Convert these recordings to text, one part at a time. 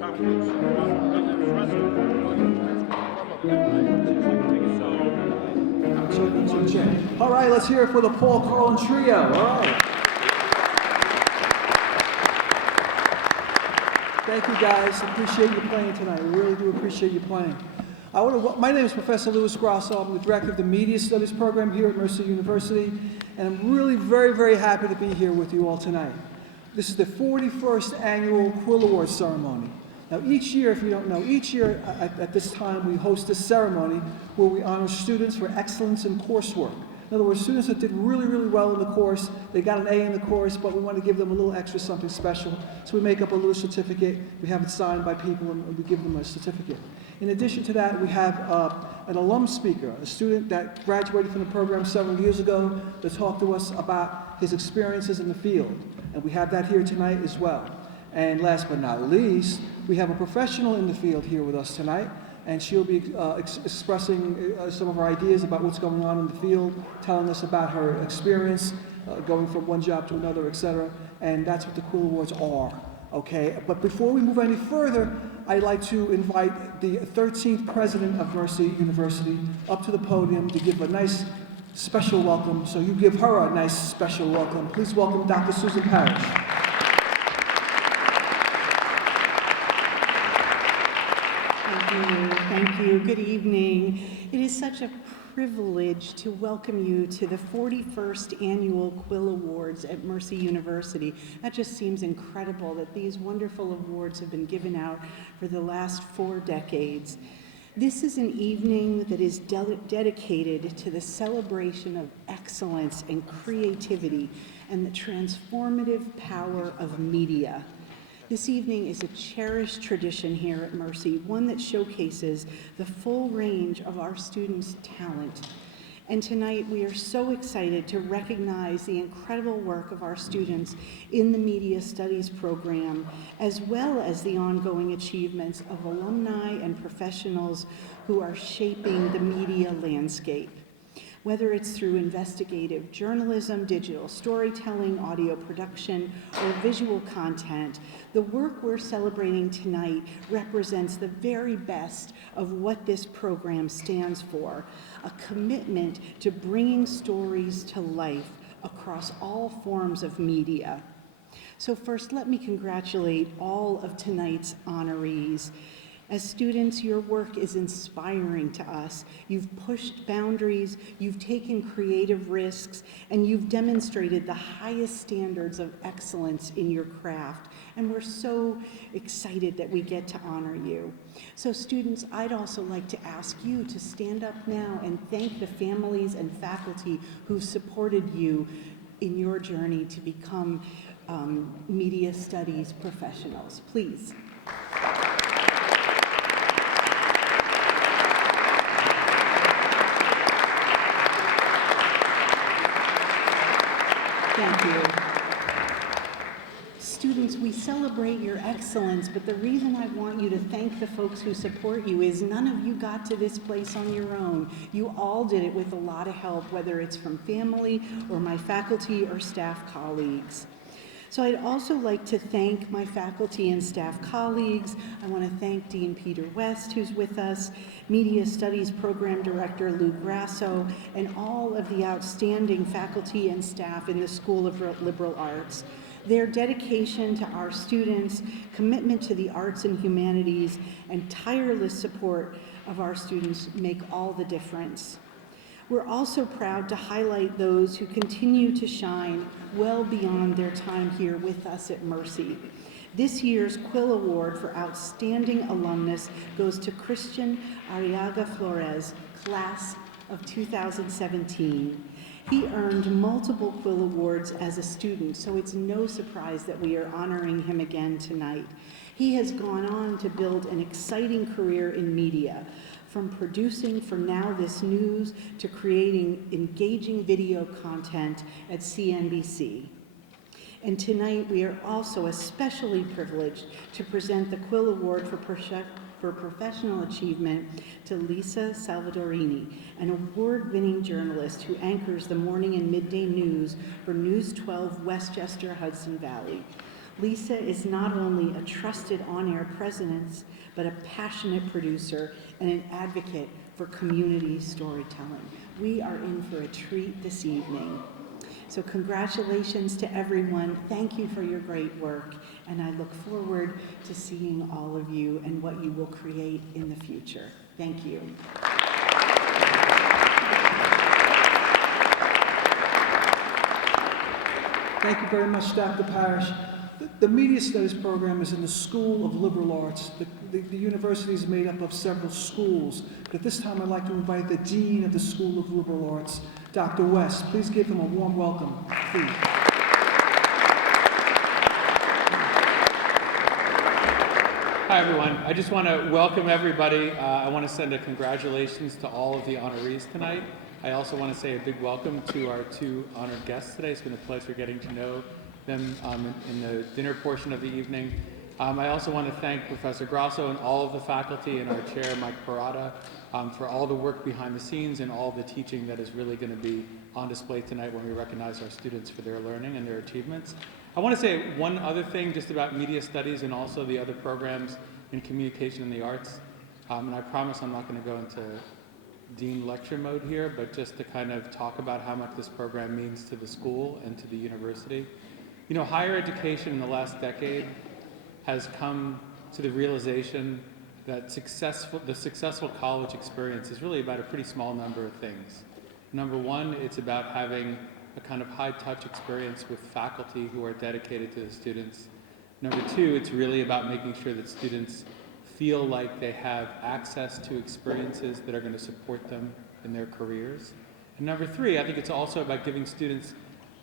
All right, let's hear it for the Paul Carlin Trio. All right. Thank you, guys. Appreciate you playing tonight. We really do appreciate you playing. My name is Professor Louis Grasso. I'm the director of the Media Studies program here at Mercer University, and I'm really very, very happy to be here with you all tonight. This is the 41st Annual Quill Awards ceremony. Now, each year, if you don't know, each year at this time we host a ceremony where we honor students for excellence in coursework. In other words, students that did really, really well in the course, they got an A in the course, but we want to give them a little extra something special. So we make up a little certificate, we have it signed by people, and we give them a certificate. In addition to that, we have an alum speaker, a student that graduated from the program several years ago to talk to us about his experiences in the field. And we have that here tonight as well. And last but not least, we have a professional in the field here with us tonight, and she'll be expressing some of her ideas about what's going on in the field, telling us about her experience, going from one job to another, etc. And that's what the Quill Awards are, okay? But before we move any further, I'd like to invite the 13th president of Mercer University up to the podium to give a nice special welcome. So you give her a nice special welcome. Please welcome Dr. Susan Parrish. Thank you. Good evening. It is such a privilege to welcome you to the 41st Annual Quill Awards at Mercer University. That just seems incredible that these wonderful awards have been given out for the last 4 decades. This is an evening that is dedicated to the celebration of excellence and creativity and the transformative power of media. This evening is a cherished tradition here at Mercy, one that showcases the full range of our students' talent. And tonight we are so excited to recognize the incredible work of our students in the Media Studies program, as well as the ongoing achievements of alumni and professionals who are shaping the media landscape. Whether it's through investigative journalism, digital storytelling, audio production, or visual content, the work we're celebrating tonight represents the very best of what this program stands for, a commitment to bringing stories to life across all forms of media. So first, let me congratulate all of tonight's honorees. As students, your work is inspiring to us. You've pushed boundaries, you've taken creative risks, and you've demonstrated the highest standards of excellence in your craft. And we're so excited that we get to honor you. So students, I'd also like to ask you to stand up now and thank the families and faculty who've supported you in your journey to become media studies professionals. Please. Thank you. Students, we celebrate your excellence, but the reason I want you to thank the folks who support you is none of you got to this place on your own. You all did it with a lot of help, whether it's from family or my faculty or staff colleagues. So I'd also like to thank my faculty and staff colleagues. I want to thank Dean Peter West, who's with us, Media Studies Program Director Lou Grasso, and all of the outstanding faculty and staff in the School of Liberal Arts. Their dedication to our students, commitment to the arts and humanities, and tireless support of our students make all the difference. We're also proud to highlight those who continue to shine well beyond their time here with us at Mercy. This year's Quill Award for Outstanding Alumnus goes to Christian Arriaga Flores, class of 2017. He earned multiple Quill Awards as a student, so it's no surprise that we are honoring him again tonight. He has gone on to build an exciting career in media, from producing for Now This News to creating engaging video content at CNBC. And tonight we are also especially privileged to present the Quill Award for Professional Achievement to Lisa Salvadorini, an award-winning journalist who anchors the morning and midday news for News 12 Westchester Hudson Valley. Lisa is not only a trusted on-air presence, but a passionate producer and an advocate for community storytelling. We are in for a treat this evening. So congratulations to everyone. Thank you for your great work, and I look forward to seeing all of you and what you will create in the future. Thank you. Thank you very much, Dr. Parrish. The Media Studies program is in the School of Liberal Arts. The university is made up of several schools, but at this time I'd like to invite the Dean of the School of Liberal Arts, Dr. West. Please give him a warm welcome, please. Hi, everyone. I just want to welcome everybody. I want to send a congratulations to all of the honorees tonight. I also want to say a big welcome to our two honored guests today. It's been a pleasure getting to know them in the dinner portion of the evening. I also want to thank Professor Grasso and all of the faculty and our chair, Mike Parada, for all the work behind the scenes and all the teaching that is really going to be on display tonight when we recognize our students for their learning and their achievements. I want to say one other thing just about media studies and also the other programs in communication and the arts. And I promise I'm not going to go into Dean lecture mode here, but just to kind of talk about how much this program means to the school and to the university. You know, higher education in the last decade has come to the realization that the successful college experience is really about a pretty small number of things. Number one, it's about having a kind of high-touch experience with faculty who are dedicated to the students. Number two, it's really about making sure that students feel like they have access to experiences that are going to support them in their careers. And number three, I think it's also about giving students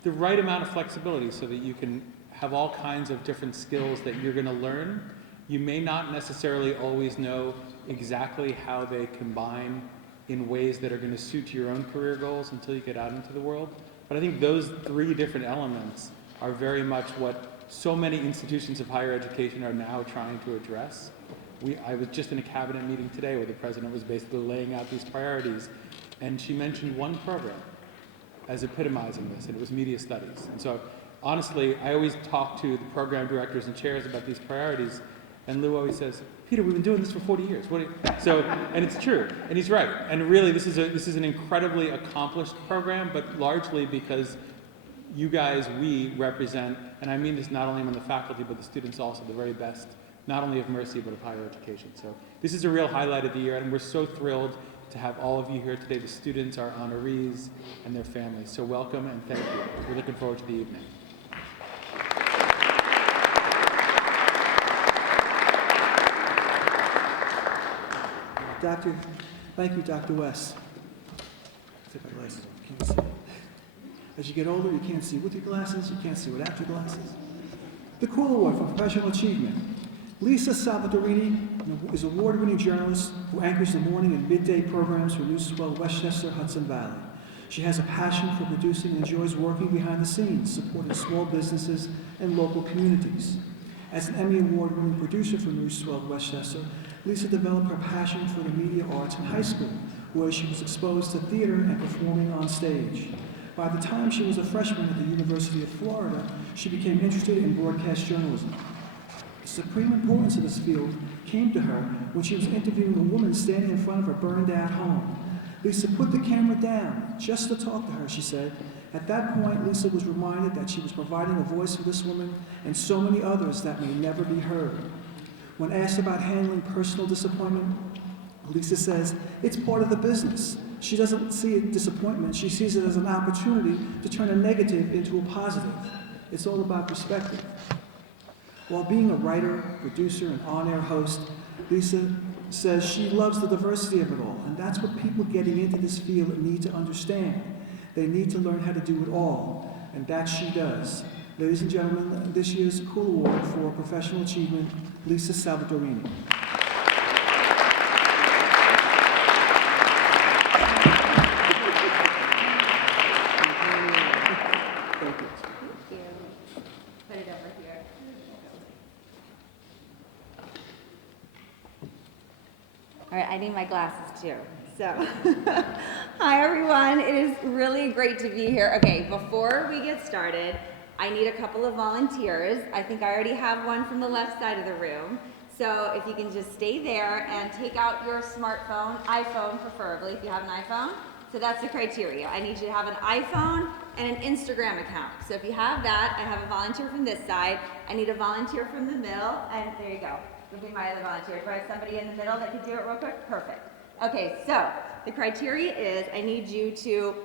the right amount of flexibility so that you can have all kinds of different skills that you're going to learn. You may not necessarily always know exactly how they combine in ways that are going to suit your own career goals until you get out into the world. But I think those three different elements are very much what so many institutions of higher education are now trying to address. I was just in a cabinet meeting today where the president was basically laying out these priorities, and she mentioned one program as epitomizing this, and it was media studies. And so honestly, I always talk to the program directors and chairs about these priorities, and Lou always says, Peter, we've been doing this for 40 years. And it's true, and he's right. And really, this is an incredibly accomplished program, but largely because you guys, we represent, and I mean this not only among the faculty, but the students also, the very best, not only of Mercy, but of higher education. So this is a real highlight of the year, and we're so thrilled to have all of you here today, the students, our honorees, and their families. So welcome and thank you. We're looking forward to the evening. Thank you, Dr. West. Take my glasses off, can't see. As you get older, you can't see with your glasses, you can't see without your glasses. The Quill Award for Professional Achievement. Lisa Salvadorini is an award-winning journalist who anchors the morning and midday programs for News 12 Westchester, Hudson Valley. She has a passion for producing and enjoys working behind the scenes, supporting small businesses and local communities. As an Emmy Award-winning producer for News 12 Westchester, Lisa developed her passion for the media arts in high school, where she was exposed to theater and performing on stage. By the time she was a freshman at the University of Florida, she became interested in broadcast journalism. The supreme importance of this field came to her when she was interviewing a woman standing in front of her burned-out home. Lisa put the camera down just to talk to her, she said. At that point, Lisa was reminded that she was providing a voice for this woman and so many others that may never be heard. When asked about handling personal disappointment, Lisa says, it's part of the business. She doesn't see it as disappointment. She sees it as an opportunity to turn a negative into a positive. It's all about perspective. While being a writer, producer, and on-air host, Lisa says she loves the diversity of it all, and that's what people getting into this field need to understand. They need to learn how to do it all, and that she does. Ladies and gentlemen, this year's Quill Award for Professional Achievement, Lisa Salvadorini. All right, I need my glasses too. So, hi everyone. It is really great to be here. Okay, before we get started, I need a couple of volunteers. I think I already have one from the left side of the room. So if you can just stay there and take out your smartphone, iPhone preferably, if you have an iPhone. So that's the criteria. I need you to have an iPhone and an Instagram account. So if you have that, I have a volunteer from this side. I need a volunteer from the middle, and there you go. You'll be my other volunteer. Do I have somebody in the middle that could do it real quick? Perfect. Okay, so the criteria is I need you to,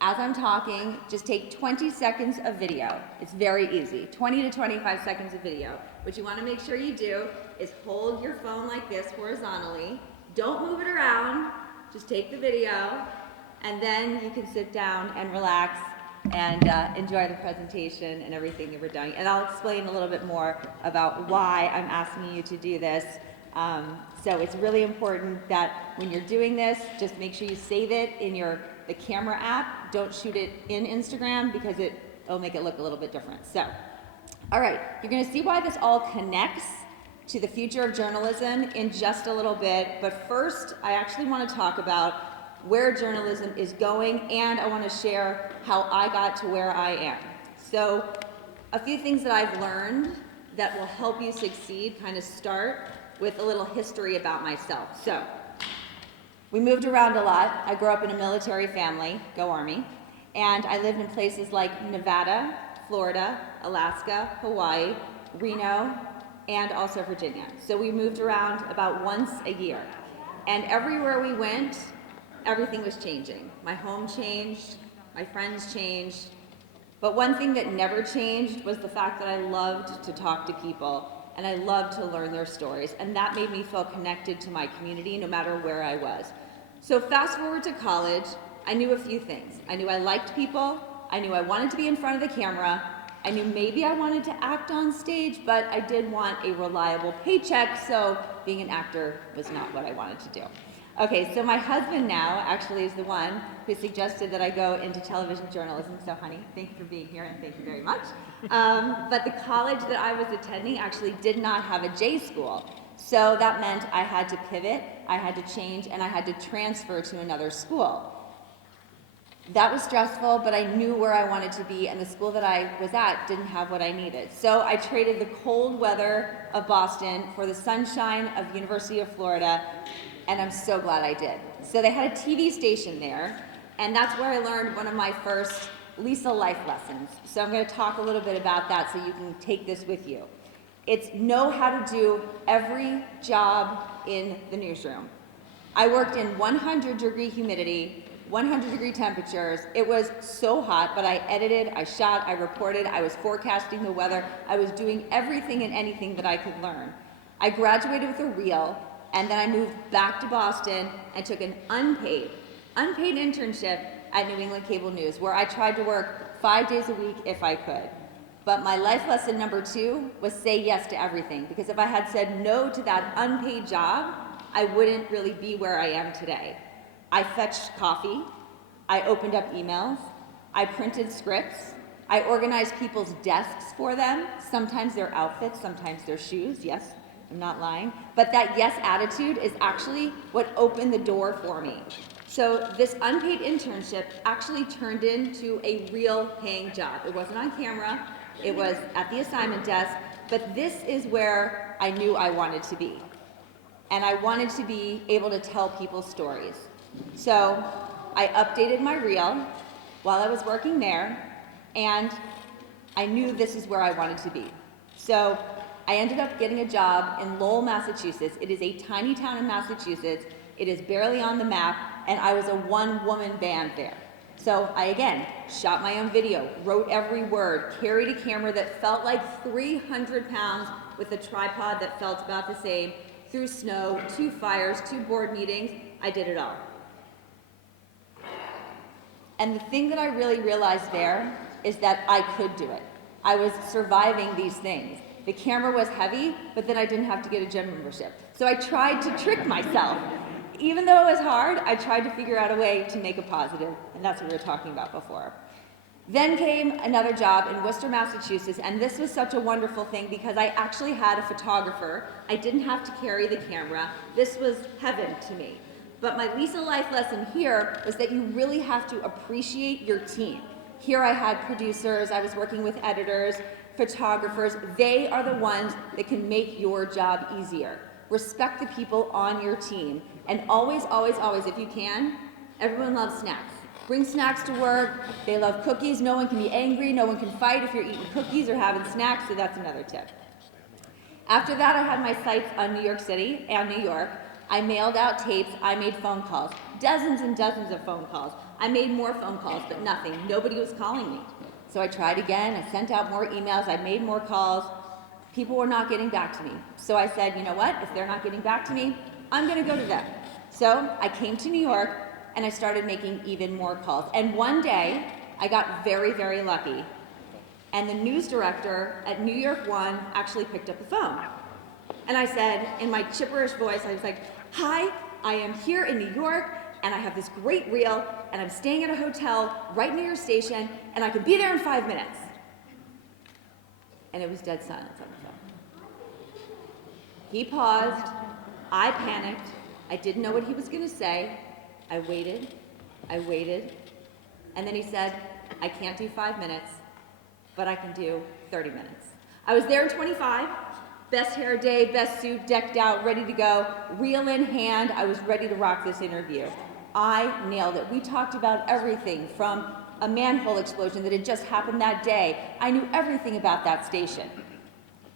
as I'm talking, just take 20 seconds of video. It's very easy, 20 to 25 seconds of video. What you want to make sure you do is hold your phone like this horizontally. Don't move it around, just take the video, and then you can sit down and relax and enjoy the presentation and everything that we're doing. And I'll explain a little bit more about why I'm asking you to do this. So it's really important that when you're doing this, just make sure you save it in the camera app. Don't shoot it in Instagram because it'll make it look a little bit different. So, all right, you're gonna see why this all connects to the future of journalism in just a little bit. But first, I actually wanna talk about where journalism is going, and I wanna share how I got to where I am. So, a few things that I've learned that will help you succeed kind of start with a little history about myself. So, we moved around a lot. I grew up in a military family, go Army, and I lived in places like Nevada, Florida, Alaska, Hawaii, Reno, and also Virginia. So we moved around about once a year. And everywhere we went, everything was changing. My home changed, my friends changed, but one thing that never changed was the fact that I loved to talk to people and I loved to learn their stories, and that made me feel connected to my community no matter where I was. So fast forward to college, I knew a few things. I knew I liked people, I knew I wanted to be in front of the camera, I knew maybe I wanted to act on stage, but I did want a reliable paycheck, so being an actor was not what I wanted to do. Okay, so my husband now actually is the one who suggested that I go into television journalism. So honey, thank you for being here and thank you very much. But the college that I was attending actually did not have a J school. So that meant I had to pivot, I had to change, and I had to transfer to another school. That was stressful, but I knew where I wanted to be, and the school that I was at didn't have what I needed. So I traded the cold weather of Boston for the sunshine of University of Florida, and I'm so glad I did. So they had a TV station there, and that's where I learned one of my first Lisa life lessons. So I'm going to talk a little bit about that so you can take this with you. It's know how to do every job in the newsroom. I worked in 100-degree humidity, 100-degree temperatures. It was so hot, but I edited, I shot, I reported, I was forecasting the weather. I was doing everything and anything that I could learn. I graduated with a reel, and then I moved back to Boston and took an unpaid internship at New England Cable News, where I tried to work 5 days a week if I could. But my life lesson number 2 was say yes to everything, because if I had said no to that unpaid job, I wouldn't really be where I am today. I fetched coffee, I opened up emails, I printed scripts, I organized people's desks for them, sometimes their outfits, sometimes their shoes, yes, I'm not lying. But that yes attitude is actually what opened the door for me. So this unpaid internship actually turned into a real paying job. It wasn't on camera, it was at the assignment desk, but this is where I knew I wanted to be. And I wanted to be able to tell people stories. So I updated my reel while I was working there, and I knew this is where I wanted to be. So I ended up getting a job in Lowell, Massachusetts. It is a tiny town in Massachusetts. It is barely on the map, and I was a one-woman band there. So I, again, shot my own video, wrote every word, carried a camera that felt like 300 pounds with a tripod that felt about the same, through snow, 2 fires, 2 board meetings. I did it all. And the thing that I really realized there is that I could do it. I was surviving these things. The camera was heavy, but then I didn't have to get a gym membership. So I tried to trick myself. Even though it was hard, I tried to figure out a way to make a positive, and that's what we were talking about before. Then came another job in Worcester, Massachusetts, and this was such a wonderful thing because I actually had a photographer. I didn't have to carry the camera. This was heaven to me. But my Lisa life lesson here was that you really have to appreciate your team. Here I had producers, I was working with editors, photographers. They are the ones that can make your job easier. Respect the people on your team. And always, always, always, if you can, everyone loves snacks. Bring snacks to work. They love cookies. No one can be angry. No one can fight if you're eating cookies or having snacks, so that's another tip. After that, I had my sights on New York City and New York. I mailed out tapes. I made phone calls. Dozens and dozens of phone calls. I made more phone calls, but nothing. Nobody was calling me. So I tried again. I sent out more emails. I made more calls. People were not getting back to me. So I said, you know what? If they're not getting back to me, I'm going to go to them. So I came to New York, and I started making even more calls. And one day, I got very, very lucky. And the news director at New York One actually picked up the phone. And I said, in my chipperish voice, I was like, hi, I am here in New York, and I have this great reel, and I'm staying at a hotel right near your station, and I can be there in 5 minutes. And it was dead silence on the phone. He paused, I panicked, I didn't know what he was gonna say. I waited, and then he said, I can't do 5 minutes, but I can do 30 minutes. I was there in 25, best hair day, best suit, decked out, ready to go, reel in hand. I was ready to rock this interview. I nailed it. We talked about everything from a manhole explosion that had just happened that day. I knew everything about that station.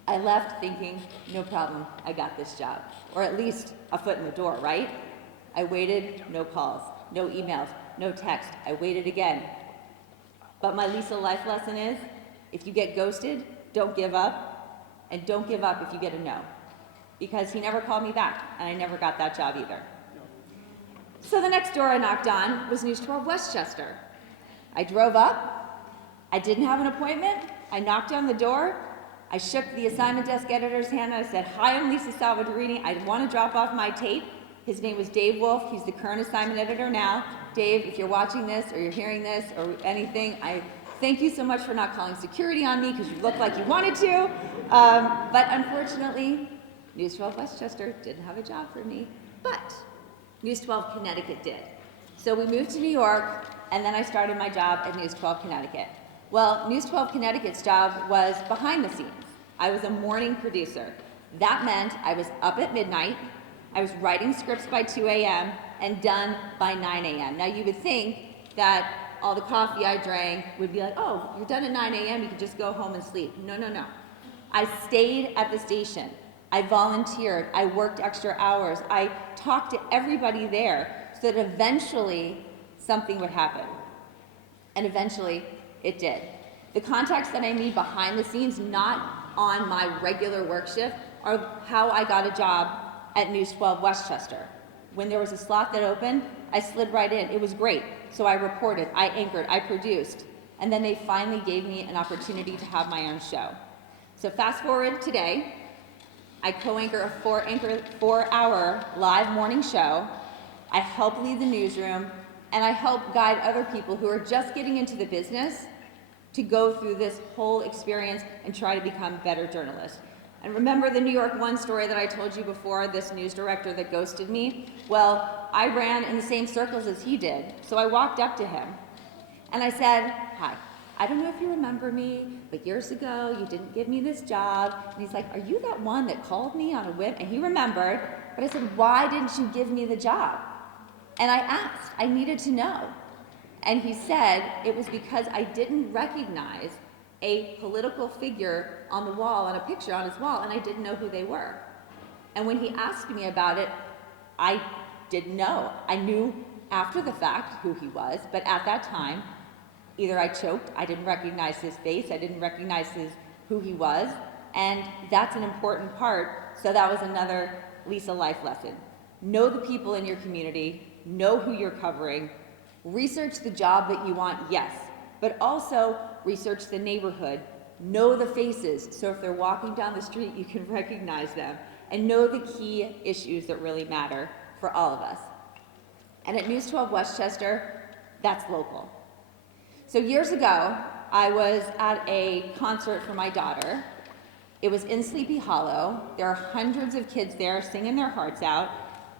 I left thinking, no problem, I got this job. Or at least a foot in the door, right? I waited, no calls, no emails, no text. I waited again. But my Lisa life lesson is, if you get ghosted, don't give up, and don't give up if you get a no. Because he never called me back, and I never got that job either. So the next door I knocked on was News 12 Westchester. I drove up, I didn't have an appointment, I knocked on the door, I shook the assignment desk editor's hand, and I said, hi, I'm Lisa Salvadorini, I want to drop off my tape. His name was Dave Wolf. He's the current assignment editor now. Dave, if you're watching this or you're hearing this or anything, I thank you so much for not calling security on me because you looked like you wanted to. But unfortunately, News 12 Westchester didn't have a job for me, but News 12 Connecticut did. So we moved to New York, and then I started my job at News 12 Connecticut. Well, News 12 Connecticut's job was behind the scenes. I was a morning producer. That meant I was up at midnight, I was writing scripts by 2 a.m. and done by 9 a.m. Now you would think that all the coffee I drank would be like, oh, you're done at 9 a.m., you can just go home and sleep. No, no, no. I stayed at the station. I volunteered. I worked extra hours. I talked to everybody there so that eventually something would happen. And eventually it did. The contacts that I made behind the scenes, not on my regular work shift, are how I got a job at News 12 Westchester. When there was a slot that opened, I slid right in. It was great. So I reported, I anchored, I produced. And then they finally gave me an opportunity to have my own show. So fast forward today, I co-anchor a four-hour live morning show. I help lead the newsroom, and I help guide other people who are just getting into the business to go through this whole experience and try to become better journalists. And remember the New York One story that I told you before, this news director that ghosted me? Well, I ran in the same circles as he did. So I walked up to him and I said, hi, I don't know if you remember me, but years ago you didn't give me this job. And he's like, are you that one that called me on a whim? And he remembered, but I said, why didn't you give me the job? And I asked, I needed to know. And he said, it was because I didn't recognize a political figure on the wall, on a picture on his wall, and I didn't know who they were. And when he asked me about it, I didn't know. I knew after the fact who he was, but at that time, either I choked, I didn't recognize his face, I didn't recognize who he was, and that's an important part. So that was another Lisa life lesson. Know the people in your community, know who you're covering, research the job that you want, yes, but also research the neighborhood, know the faces, so if they're walking down the street, you can recognize them, and know the key issues that really matter for all of us. And at News 12 Westchester, that's local. So years ago, I was at a concert for my daughter. It was in Sleepy Hollow. There are hundreds of kids there singing their hearts out,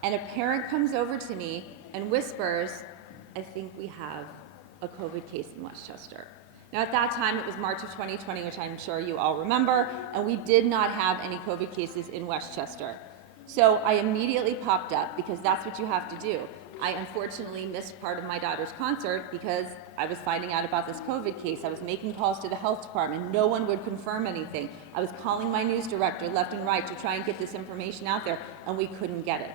and a parent comes over to me and whispers, I think we have a COVID case in Westchester. Now, at that time, it was March of 2020, which I'm sure you all remember, and we did not have any COVID cases in Westchester. So I immediately popped up because that's what you have to do. I unfortunately missed part of my daughter's concert because I was finding out about this COVID case. I was making calls to the health department. No one would confirm anything. I was calling my news director left and right to try and get this information out there, and we couldn't get it.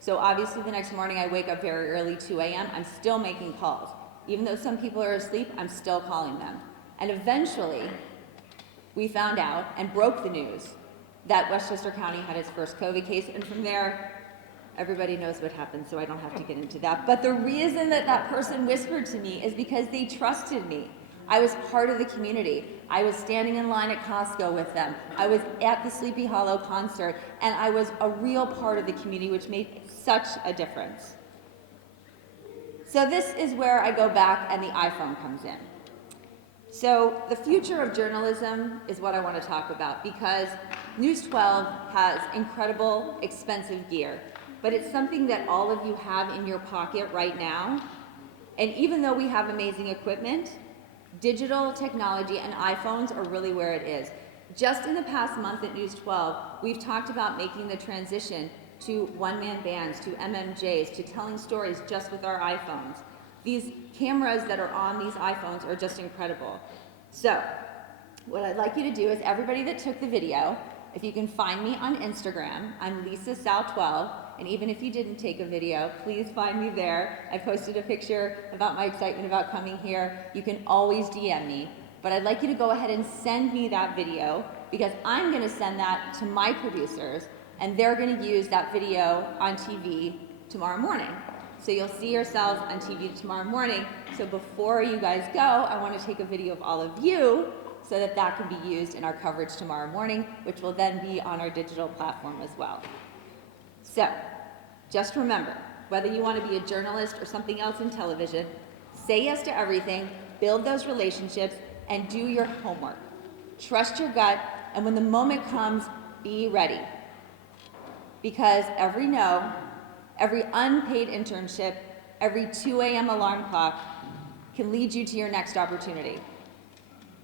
So obviously the next morning I wake up very early, 2 a.m., I'm still making calls. Even though some people are asleep, I'm still calling them. And eventually, we found out and broke the news that Westchester County had its first COVID case, and from there, everybody knows what happened, so I don't have to get into that. But the reason that that person whispered to me is because they trusted me. I was part of the community. I was standing in line at Costco with them. I was at the Sleepy Hollow concert, and I was a real part of the community, which made such a difference. So this is where I go back and the iPhone comes in. So the future of journalism is what I want to talk about, because News 12 has incredible, expensive gear, but it's something that all of you have in your pocket right now. And even though we have amazing equipment, digital technology and iPhones are really where it is. Just in the past month at News 12, we've talked about making the transition to one-man bands, to MMJs, to telling stories just with our iPhones. These cameras that are on these iPhones are just incredible. So, what I'd like you to do is everybody that took the video, if you can find me on Instagram, I'm Lisa Sal12, and even if you didn't take a video, please find me there. I posted a picture about my excitement about coming here. You can always DM me, but I'd like you to go ahead and send me that video, because I'm gonna send that to my producers, and they're going to use that video on TV tomorrow morning. So you'll see yourselves on TV tomorrow morning. So before you guys go, I want to take a video of all of you so that that can be used in our coverage tomorrow morning, which will then be on our digital platform as well. So just remember, whether you want to be a journalist or something else in television, say yes to everything, build those relationships, and do your homework. Trust your gut, and when the moment comes, be ready. Because every no, every unpaid internship, every 2 a.m. alarm clock can lead you to your next opportunity.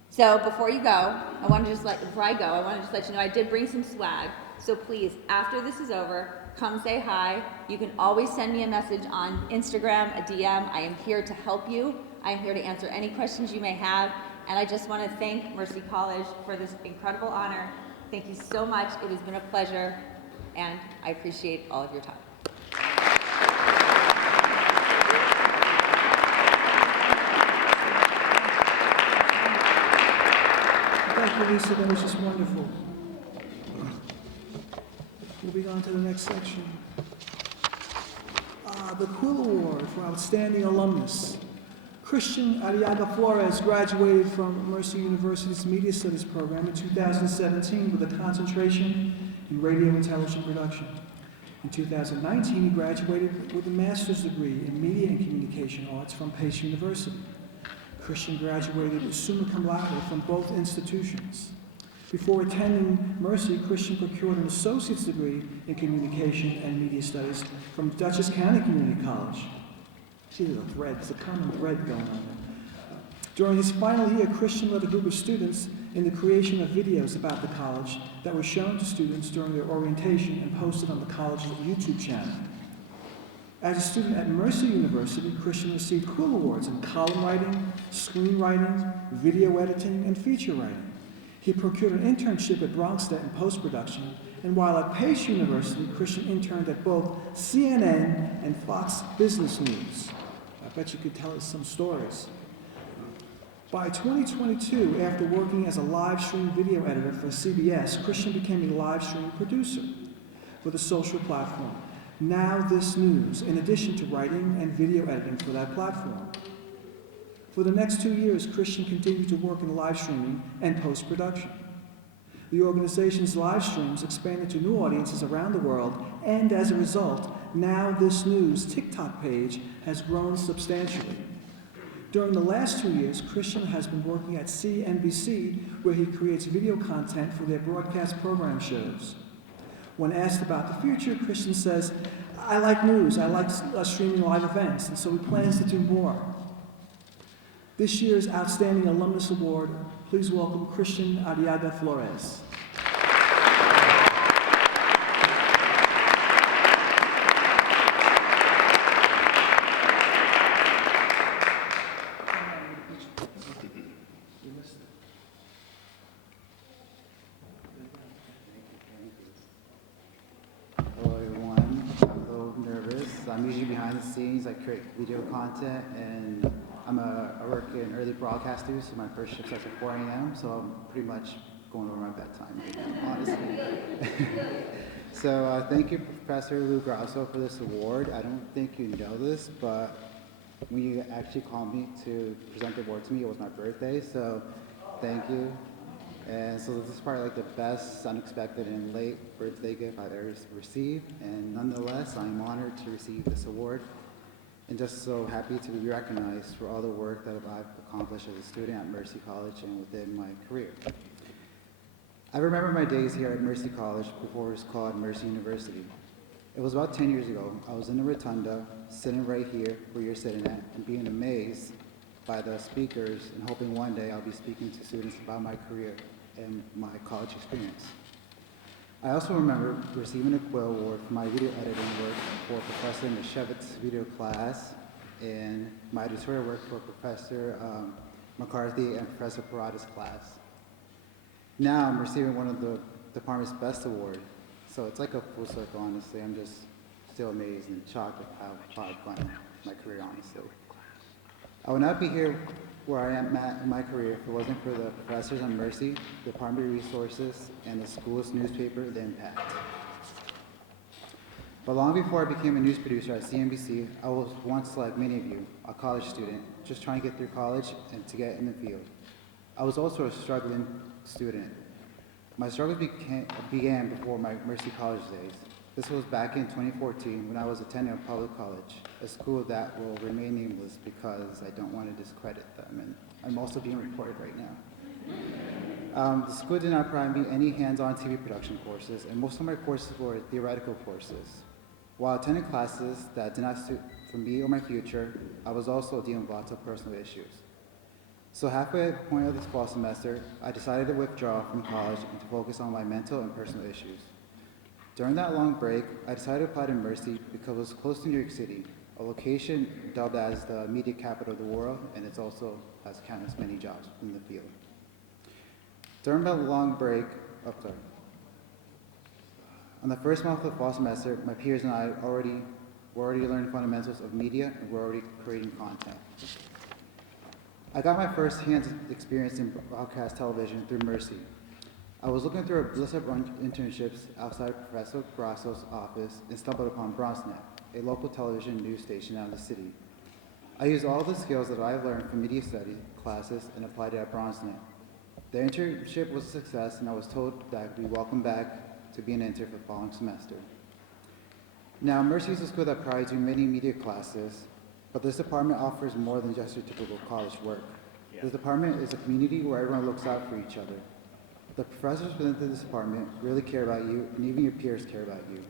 So before you go, before I go, I want to just let you know I did bring some swag. So please, after this is over, come say hi. You can always send me a message on Instagram, a DM. I am here to help you. I am here to answer any questions you may have. And I just want to thank Mercy College for this incredible honor. Thank you so much. It has been a pleasure, and I appreciate all of your time. Thank you, Lisa. That was just wonderful. Moving on to the next section. The Quill Award for Outstanding Alumnus. Christian Arriaga Flores graduated from Mercer University's Media Studies program in 2017 with a concentration in radio and television production. In 2019, he graduated with a master's degree in Media and Communication Arts from Pace University. Christian graduated summa cum laude from both institutions. Before attending Mercy, Christian procured an associate's degree in Communication and Media Studies from Dutchess County Community College. See, there's a common thread going on there. During his final year, Christian led a group of students in the creation of videos about the college that were shown to students during their orientation and posted on the college's YouTube channel. As a student at Mercer University, Christian received Quill Awards in column writing, screenwriting, video editing, and feature writing. He procured an internship at Bronxnet in post-production, and while at Pace University, Christian interned at both CNN and Fox Business News. I bet you could tell us some stories. By 2022, after working as a live stream video editor for CBS, Christian became a live stream producer for the social platform Now This News, in addition to writing and video editing for that platform. For the next 2 years, Christian continued to work in live streaming and post-production. The organization's live streams expanded to new audiences around the world, and as a result, Now This News TikTok page has grown substantially. During the last 2 years, Christian has been working at CNBC, where he creates video content for their broadcast program shows. When asked about the future, Christian says, "I like news, I like streaming live events, and so he plans to do more." This year's Outstanding Alumnus Award, please welcome Christian Arriaga Flores. Hello everyone, I'm a little nervous. I'm usually behind the scenes, I create video content, and I work in early broadcasters, so my first shift starts at 4 a.m., so I'm pretty much going over my bedtime right now, honestly. So thank you, Professor Lou Grasso, for this award. I don't think you know this, but when you actually called me to present the award to me, it was my birthday, so thank you. And so this is probably like the best unexpected and late birthday gift I've ever received. And nonetheless, I'm honored to receive this award and just so happy to be recognized for all the work that I've accomplished as a student at Mercy College and within my career. I remember my days here at Mercy College before it was called Mercy University. It was about 10 years ago. I was in the rotunda, sitting right here where you're sitting at, and being amazed by the speakers and hoping one day I'll be speaking to students about my career and my college experience. I also remember receiving a Quill Award for my video editing work for Professor Nishevit's video class and my editorial work for Professor McCarthy and Professor Parada's class. Now I'm receiving one of the department's best award, so it's like a full circle, honestly. I'm just still amazed and shocked at how far I've gone in my career, honestly. I would not be here where I am at in my career if it wasn't for the professors on Mercy, the primary resources, and the school's newspaper, The Impact. But long before I became a news producer at CNBC, I was once like many of you, a college student, just trying to get through college and to get in the field. I was also a struggling student. My struggles began before my Mercy College days. This was back in 2014 when I was attending a public college, a school that will remain nameless because I don't want to discredit them, and I'm also being recorded right now. The school did not provide me any hands-on TV production courses, and most of my courses were theoretical courses. While attending classes that did not suit for me or my future, I was also dealing with lots of personal issues. So halfway at the point of this fall semester, I decided to withdraw from college and to focus on my mental and personal issues. During that long break, I decided to apply to Mercy because it was close to New York City, a location dubbed as the media capital of the world, and it also has countless many jobs in the field. During that long break, on the first month of the fall semester, my peers and I were already learning fundamentals of media, and we're already creating content. I got my first-hand experience in broadcast television through Mercy. I was looking through a list of internships outside Professor Grasso's office and stumbled upon BronzeNet, a local television news station out of the city. I used all the skills that I've learned from media studies classes and applied it at BronzeNet. The internship was a success, and I was told that I'd be welcome back to be an intern for the following semester. Now, Mercy is a school that provides you many media classes, but this department offers more than just your typical college work. This department is a community where everyone looks out for each other. The professors within this department really care about you, and even your peers care about you.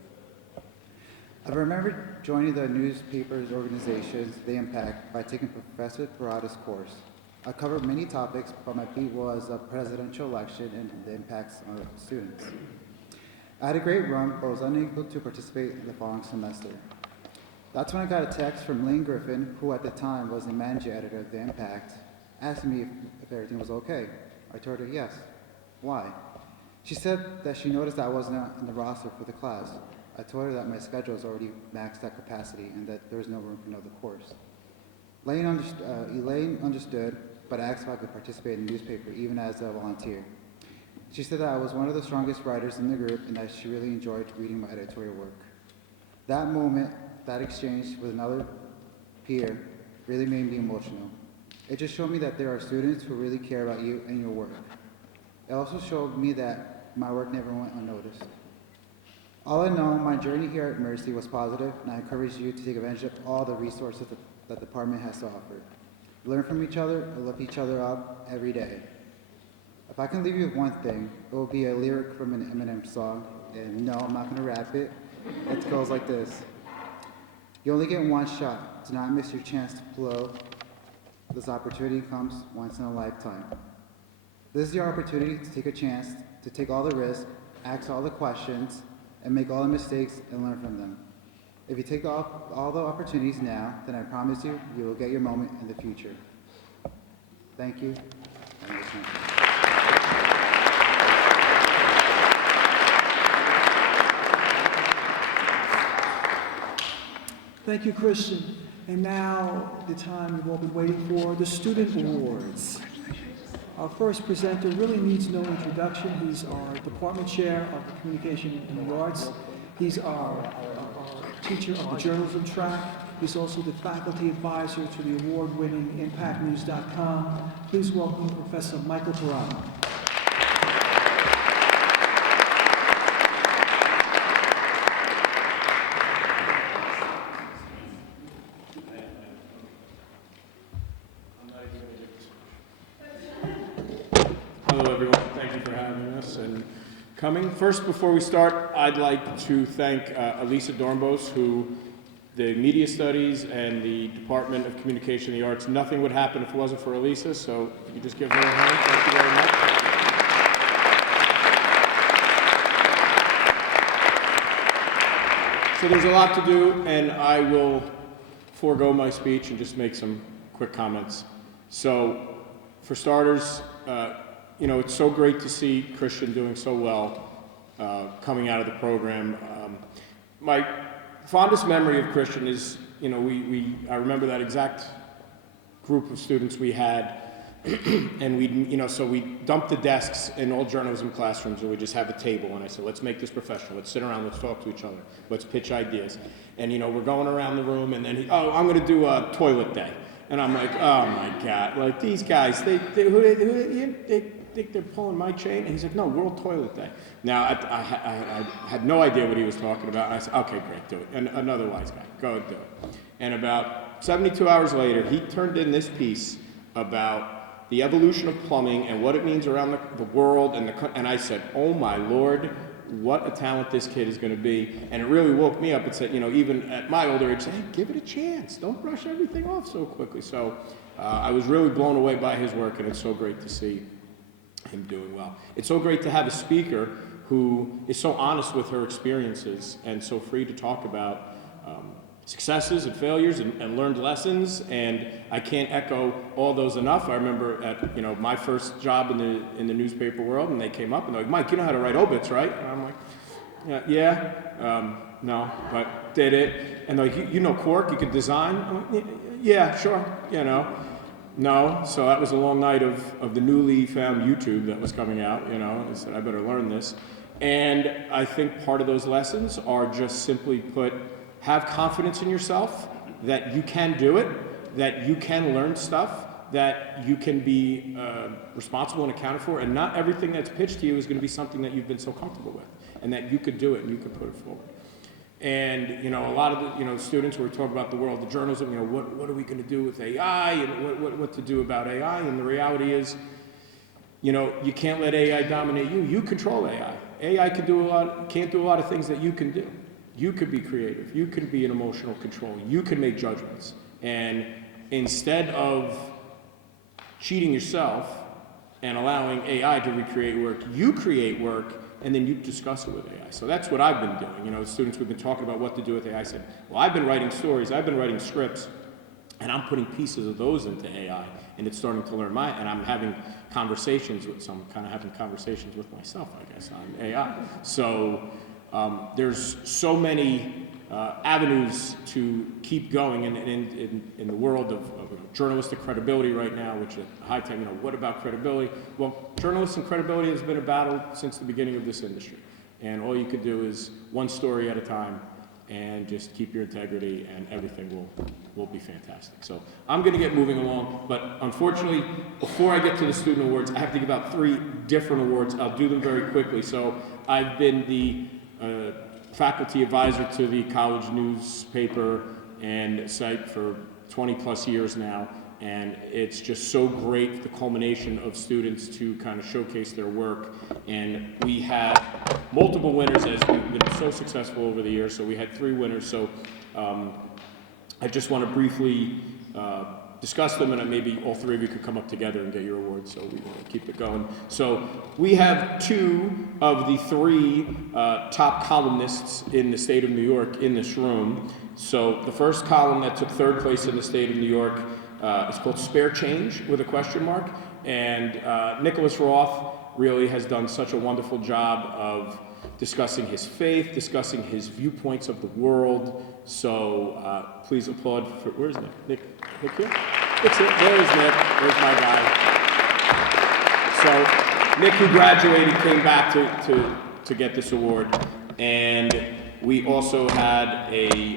I remember joining the newspaper's organizations, The Impact, by taking Professor Parada's course. I covered many topics, but my beat was a presidential election and the impacts on students. I had a great run, but was unable to participate in the following semester. That's when I got a text from Lane Griffin, who at the time was the managing editor of The Impact, asking me if everything was okay. I told her yes. Why? She said that she noticed that I wasn't in the roster for the class. I told her that my schedule was already maxed at capacity and that there was no room for another course. Elaine understood, but asked if I could participate in the newspaper, even as a volunteer. She said that I was one of the strongest writers in the group and that she really enjoyed reading my editorial work. That moment, that exchange with another peer, really made me emotional. It just showed me that there are students who really care about you and your work. It also showed me that my work never went unnoticed. All in all, my journey here at Mercy was positive, and I encourage you to take advantage of all the resources that the department has to offer. Learn from each other and lift each other up every day. If I can leave you with one thing, it will be a lyric from an Eminem song, and no, I'm not going to rap it. It goes like this. You only get one shot. Do not miss your chance to blow. This opportunity comes once in a lifetime. This is your opportunity to take a chance, to take all the risks, ask all the questions, and make all the mistakes and learn from them. If you take all the opportunities now, then I promise you, you will get your moment in the future. Thank you. And your time. Thank you, Christian. And now, the time you've all been waiting for, the Student Awards. Our first presenter really needs no introduction. He's our department chair of the Communication and the Arts. He's our teacher of the journalism track. He's also the faculty advisor to the award-winning ImpactNews.com. Please welcome Professor Michael Parada. Hello, everyone. Thank you for having us and coming. First, before we start, I'd like to thank Elisa Dornbos, who the Media Studies and the Department of Communication and the Arts, nothing would happen if it wasn't for Elisa, so if you just give her a hand, thank you very much. So there's a lot to do, and I will forego my speech and just make some quick comments. So, for starters, you know, it's so great to see Christian doing so well coming out of the program. My fondest memory of Christian is, you know, I remember that exact group of students we had, and we dumped the desks in all journalism classrooms, and we just have a table, and I said, let's make this professional, let's sit around, let's talk to each other, let's pitch ideas. And, you know, we're going around the room, and then I'm gonna do a toilet day. And I'm like, oh my God, like these guys, they think they're pulling my chain? And he's like, no, World Toilet Day. Now, I had no idea what he was talking about, and I said, okay, great, do it. And another wise guy, go do it. And about 72 hours later, he turned in this piece about the evolution of plumbing and what it means around the world, and I said, oh my Lord, what a talent this kid is going to be. And it really woke me up and said, you know, even at my older age, hey, give it a chance. Don't brush everything off so quickly. So I was really blown away by his work, and it's so great to see him doing well. It's so great to have a speaker who is so honest with her experiences and so free to talk about successes and failures and learned lessons, and I can't echo all those enough. I remember at my first job in the newspaper world, and they came up and they're like, Mike, you know how to write obits, right? And I'm like, yeah, no, but did it. And they're like, you know Quark, you could design? I'm like, yeah, sure, No, so that was a long night of the newly found YouTube that was coming out, I said, I better learn this. And I think part of those lessons are just simply put, have confidence in yourself, that you can do it, that you can learn stuff, that you can be responsible and accounted for, and not everything that's pitched to you is going to be something that you've been so comfortable with, and that you could do it and you could put it forward. And a lot of the students were talking about the world of journalism, what are we going to do with AI, and what to do about AI, and the reality is, you can't let AI dominate you. You control AI. AI can't do a lot of things that you can do. You could be creative. You can be an emotional control. You can make judgments. And instead of cheating yourself and allowing AI to recreate work, you create work and then you discuss it with AI. So that's what I've been doing. The students who've been talking about what to do with AI said, well, I've been writing stories, I've been writing scripts, and I'm putting pieces of those into AI, and it's starting to learn and I'm having conversations with conversations with myself, I guess, on AI. So there's so many avenues to keep going in the world of journalistic credibility right now, which at high time, what about credibility? Well, journalists and credibility has been a battle since the beginning of this industry. And all you could do is one story at a time and just keep your integrity, and everything will be fantastic. So I'm going to get moving along, but unfortunately, before I get to the student awards, I have to give out 3 different awards. I'll do them very quickly. So I've been the faculty advisor to the college newspaper and site for 20 plus years now, and it's just so great, the culmination of students to kind of showcase their work. And we have multiple winners as we've been so successful over the years, so we had 3 winners. So I just want to briefly discuss them, and then maybe all three of you could come up together and get your awards, so we keep it going. So we have two of the three top columnists in the state of New York in this room. So the first column that took third place in the state of New York is called Spare Change with a question mark, and Nicholas Roth really has done such a wonderful job of discussing his faith, discussing his viewpoints of the world. So please applaud for, where's Nick? Nick here? Nick's it. There's Nick. There's my guy. So Nick, who graduated, came back to get this award. And we also had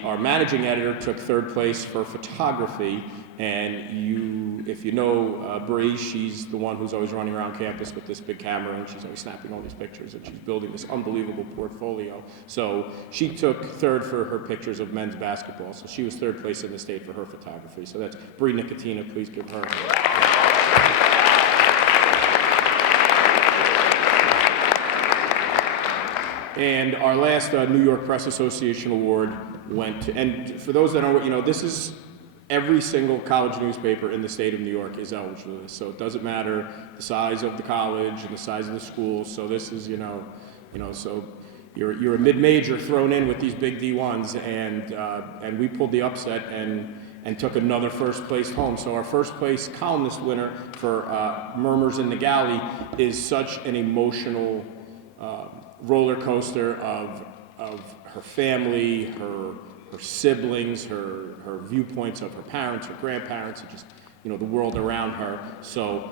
our managing editor took third place for photography. And if you know Bree, she's the one who's always running around campus with this big camera, and she's always snapping all these pictures, and she's building this unbelievable portfolio. So she took third for her pictures of men's basketball. So she was third place in the state for her photography. So that's Bree Nicotina. Please give her. And our last New York Press Association award went to, and for those that don't, this is every single college newspaper in the state of New York is eligible for this. So it doesn't matter the size of the college and the size of the school. So this is, so you're a mid-major thrown in with these big D1s, and we pulled the upset and took another first place home. So our first place columnist winner for Murmurs in the Galley is such an emotional roller coaster of her family, her siblings, her viewpoints of her parents, her grandparents, and just, the world around her. So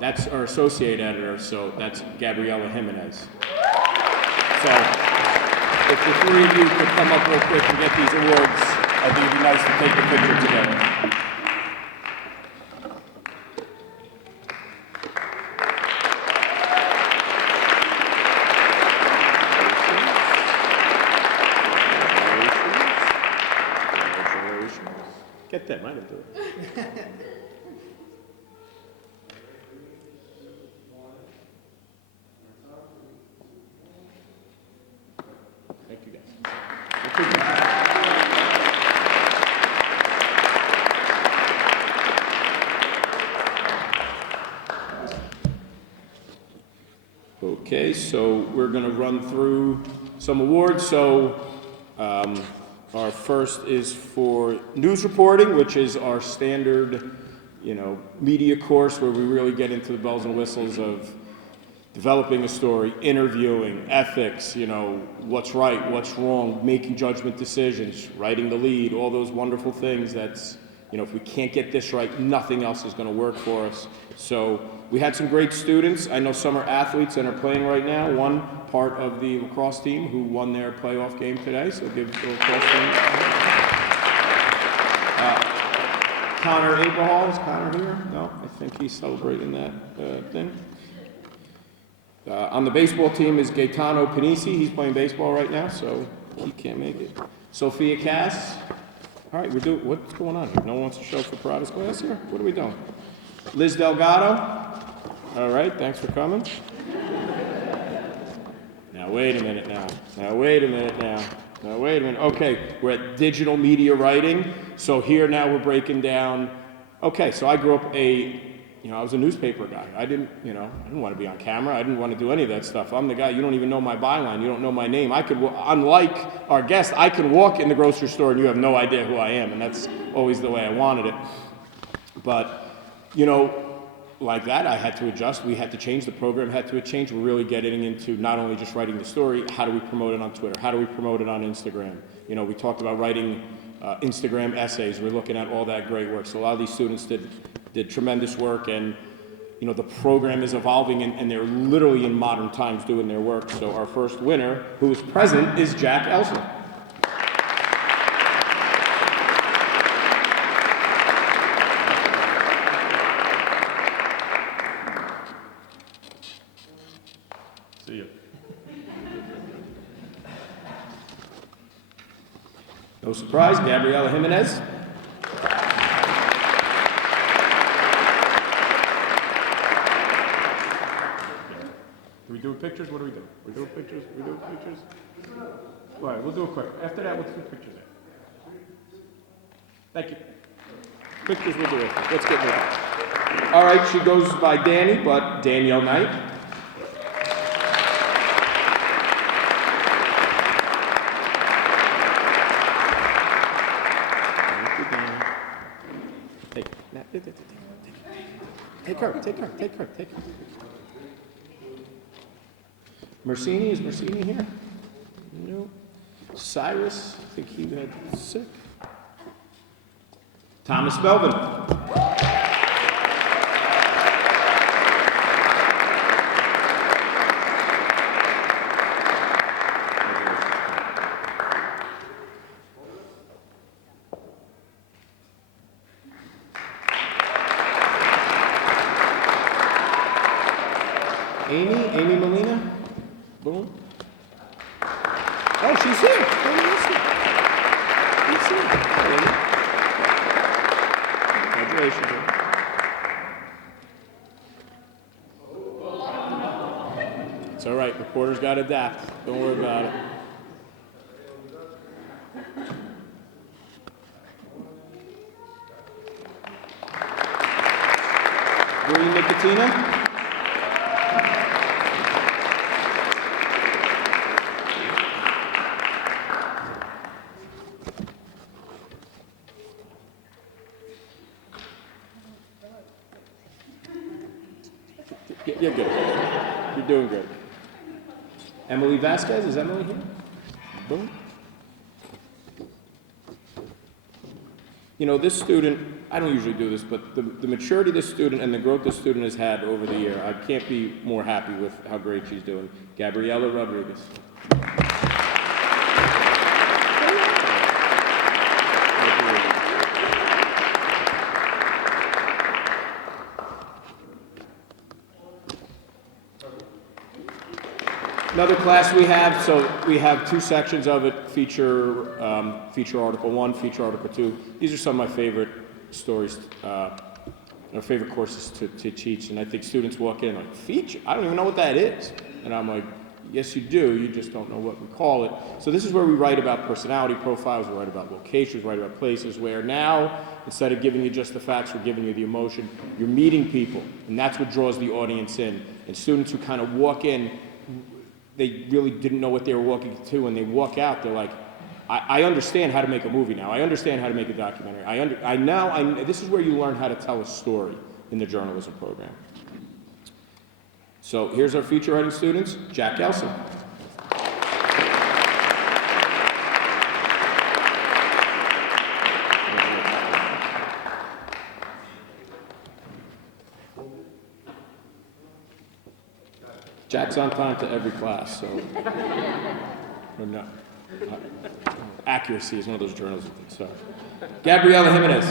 that's our associate editor, so that's Gabriela Jimenez. So if the three of you could come up real quick and get these awards, I think it'd be nice to take a picture together. Get them, I didn't do it. Thank you, guys. Okay, so we're going to run through some awards. So our first is for news reporting, which is our standard, media course where we really get into the bells and whistles of developing a story, interviewing, ethics, what's right, what's wrong, making judgment decisions, writing the lead, all those wonderful things that's, if we can't get this right, nothing else is going to work for us. So we had some great students. I know some are athletes and are playing right now. One part of the lacrosse team who won their playoff game today, so give the lacrosse team. Connor Abraham, is Connor here? No, I think he's celebrating that thing. On the baseball team is Gaetano Panisi. He's playing baseball right now, so he can't make it. Sophia Cass. All right, what's going on here? No one wants to show up for Parada's class here? What are we doing? Liz Delgado. All right, thanks for coming. Now, wait a minute now. Okay, we're at digital media writing. So here now we're breaking down. Okay, so I grew up I was a newspaper guy. I didn't want to be on camera. I didn't want to do any of that stuff. I'm the guy, you don't even know my byline. You don't know my name. Unlike our guest, I can walk in the grocery store and you have no idea who I am. And that's always the way I wanted it. But, like that, I had to adjust. We had to change. The program had to change. We're really getting into not only just writing the story, how do we promote it on Twitter? How do we promote it on Instagram? We talked about writing Instagram essays. We're looking at all that great work. So a lot of these students did tremendous work, and the program is evolving, and they're literally in modern times doing their work. So our first winner, who is present, is Jack Elson. See you. No surprise, Gabriela Jimenez. Do we do pictures? What do we do? We do pictures? All right, we'll do it quick. After that, we'll do pictures. Thank you. Pictures will do it. Let's get moving. All right, she goes by Danny, but Danielle Knight. Take her. Mercini, is Mercini here? No. Cyrus, I think he had sick. Thomas Melvin. Amy Molina. Boom. Oh, she's here. Amy is here. She's here. Hi, Amy. Congratulations. Amy. It's all right. Reporters got to adapt. Don't worry about it. Green Nicotina. You're good. You're doing good. Emily Vasquez, is Emily here? Boom. You know, this student, I don't usually do this, but the maturity this student and the growth this student has had over the year, I can't be more happy with how great she's doing. Gabriela Rodriguez. Another class we have, so we have two sections of it, feature Article 1, feature Article 2. These are some of my favorite stories, favorite courses to teach, and I think students walk in like, feature? I don't even know what that is. And I'm like, yes you do, you just don't know what we call it. So this is where we write about personality profiles, we write about locations, we write about places, where now, instead of giving you just the facts, we're giving you the emotion. You're meeting people, and that's what draws the audience in. And students who kind of walk in, they really didn't know what they were walking to, and they walk out, they're like, I understand how to make a movie now. I understand how to make a documentary. This is where you learn how to tell a story in the journalism program. So here's our feature writing students. Jack Elson. Jack's on time to every class, so or no. Accuracy is one of those journalism things. So, Gabriela Jimenez.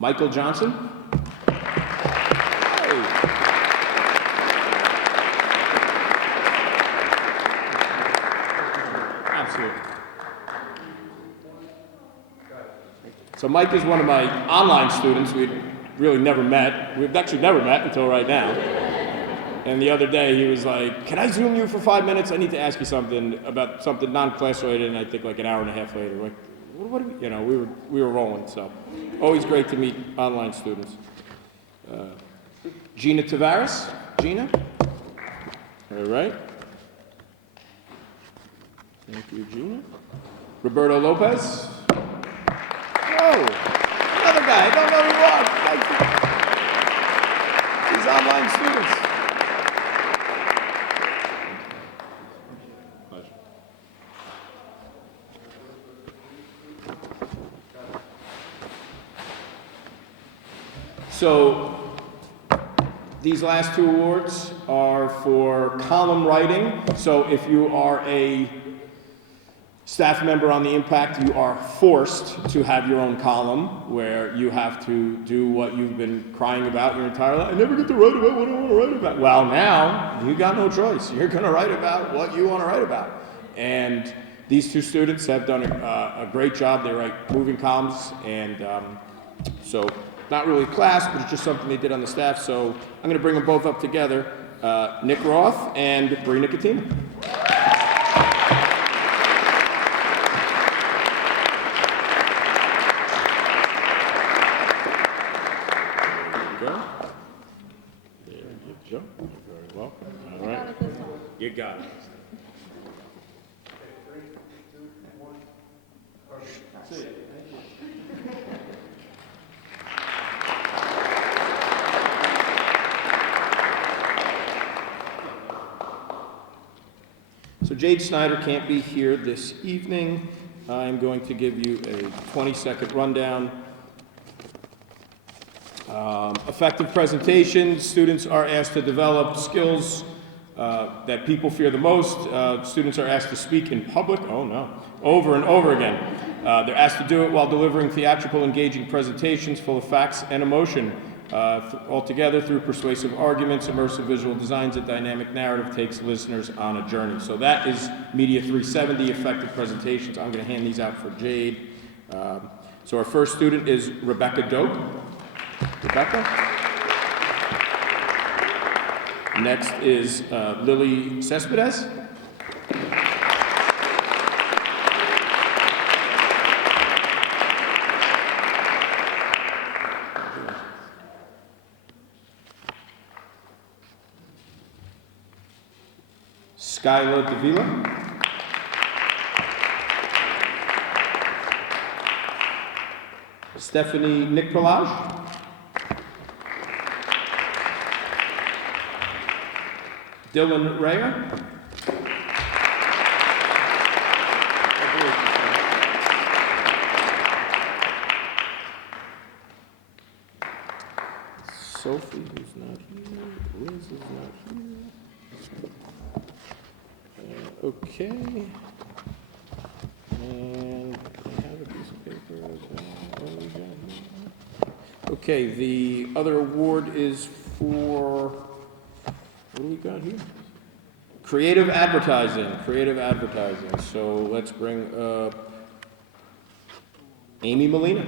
Michael Johnson. Hey. Absolutely. So Mike is one of my online students. We'd really never met. We've actually never met until right now. And the other day he was like, can I Zoom you for 5 minutes? I need to ask you something about something non-class related. And I think like an hour and a half later, like, what are we, you know, we were rolling. So always great to meet online students. Gina Tavares. Gina? All right. Thank you, Gina. Roberto Lopez. Oh, another guy. I don't know who you are. These online students. Pleasure. So, these last two awards are for column writing. So, if you are a staff member on the Impact, you are forced to have your own column where you have to do what you've been crying about your entire life. I never get to write about what I want to write about. Well, now you got no choice. You're going to write about what you want to write about. And these two students have done a great job. They write moving columns, and so not really a class, but it's just something they did on the staff. So I'm going to bring them both up together. Nick Roth and Bree Nicotina. There you go. You're very welcome. All right. You got it. So Jade Snyder can't be here this evening. I'm going to give you a 20-second rundown. Effective presentations. Students are asked to develop skills that people fear the most. Students are asked to speak in public, oh no, over and over again. They're asked to do it while delivering theatrical, engaging presentations full of facts and emotion. Altogether, through persuasive arguments, immersive visual designs, a dynamic narrative takes listeners on a journey. So that is Media 370, effective presentations. I'm going to hand these out for Jade. So our first student is Rebecca Doak. Rebecca. Next is Lily Cespedes. Skyla Davila. Stephanie Nicolaj. Dylan Rea. Sophie, who's not here. Liz is not here. Okay. And I have a piece of paper as well. What do we got here? Okay, the other award is for, what do we got here? Creative advertising, creative advertising. So let's bring up Amy Molina.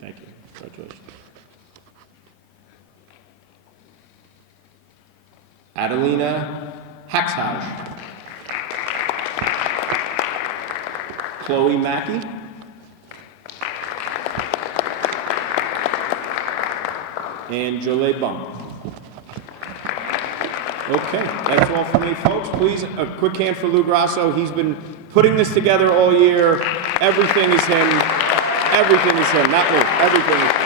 Thank you, congratulations. Adelina Haxhaj. Chloe Mackey. And Jolie Bump. Okay, that's all for me, folks. Please, a quick hand for Lou Grasso. He's been putting this together all year. Everything is him. Everything is him, not me. Everything is him.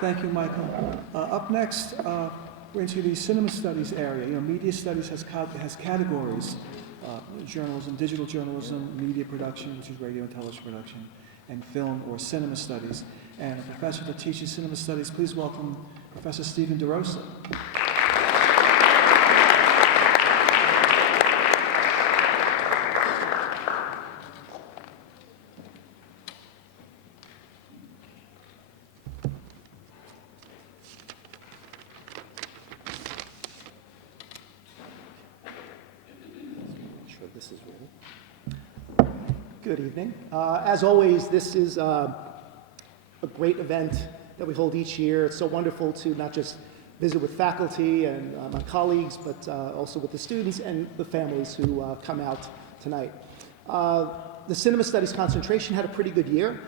Thank you, Michael. Up next, we're into the cinema studies area. You know, media studies has categories: journalism, digital journalism, media production, which is radio and television production, and film or cinema studies. And a professor that teaches cinema studies, please welcome Professor Stephen DeRosa. This is ready. Good evening. As always, this is a great event that we hold each year. It's so wonderful to not just visit with faculty and my colleagues, but also with the students and the families who come out tonight. The Cinema Studies concentration had a pretty good year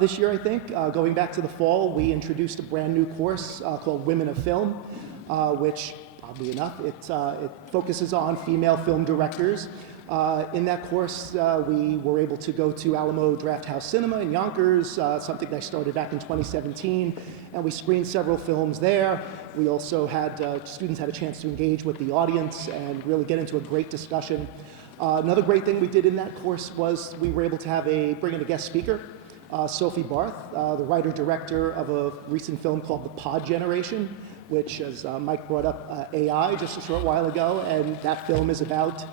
this year, I think. Going back to the fall, we introduced a brand new course called Women of Film, which, oddly enough, it focuses on female film directors. In that course, we were able to go to Alamo Drafthouse Cinema in Yonkers, something that I started back in 2017, and we screened several films there. We also had, students had a chance to engage with the audience and really get into a great discussion. Another great thing we did in that course was we were able to bring in a guest speaker, Sophie Barth, the writer-director of a recent film called The Pod Generation, which, as Mike brought up, AI just a short while ago, and that film is about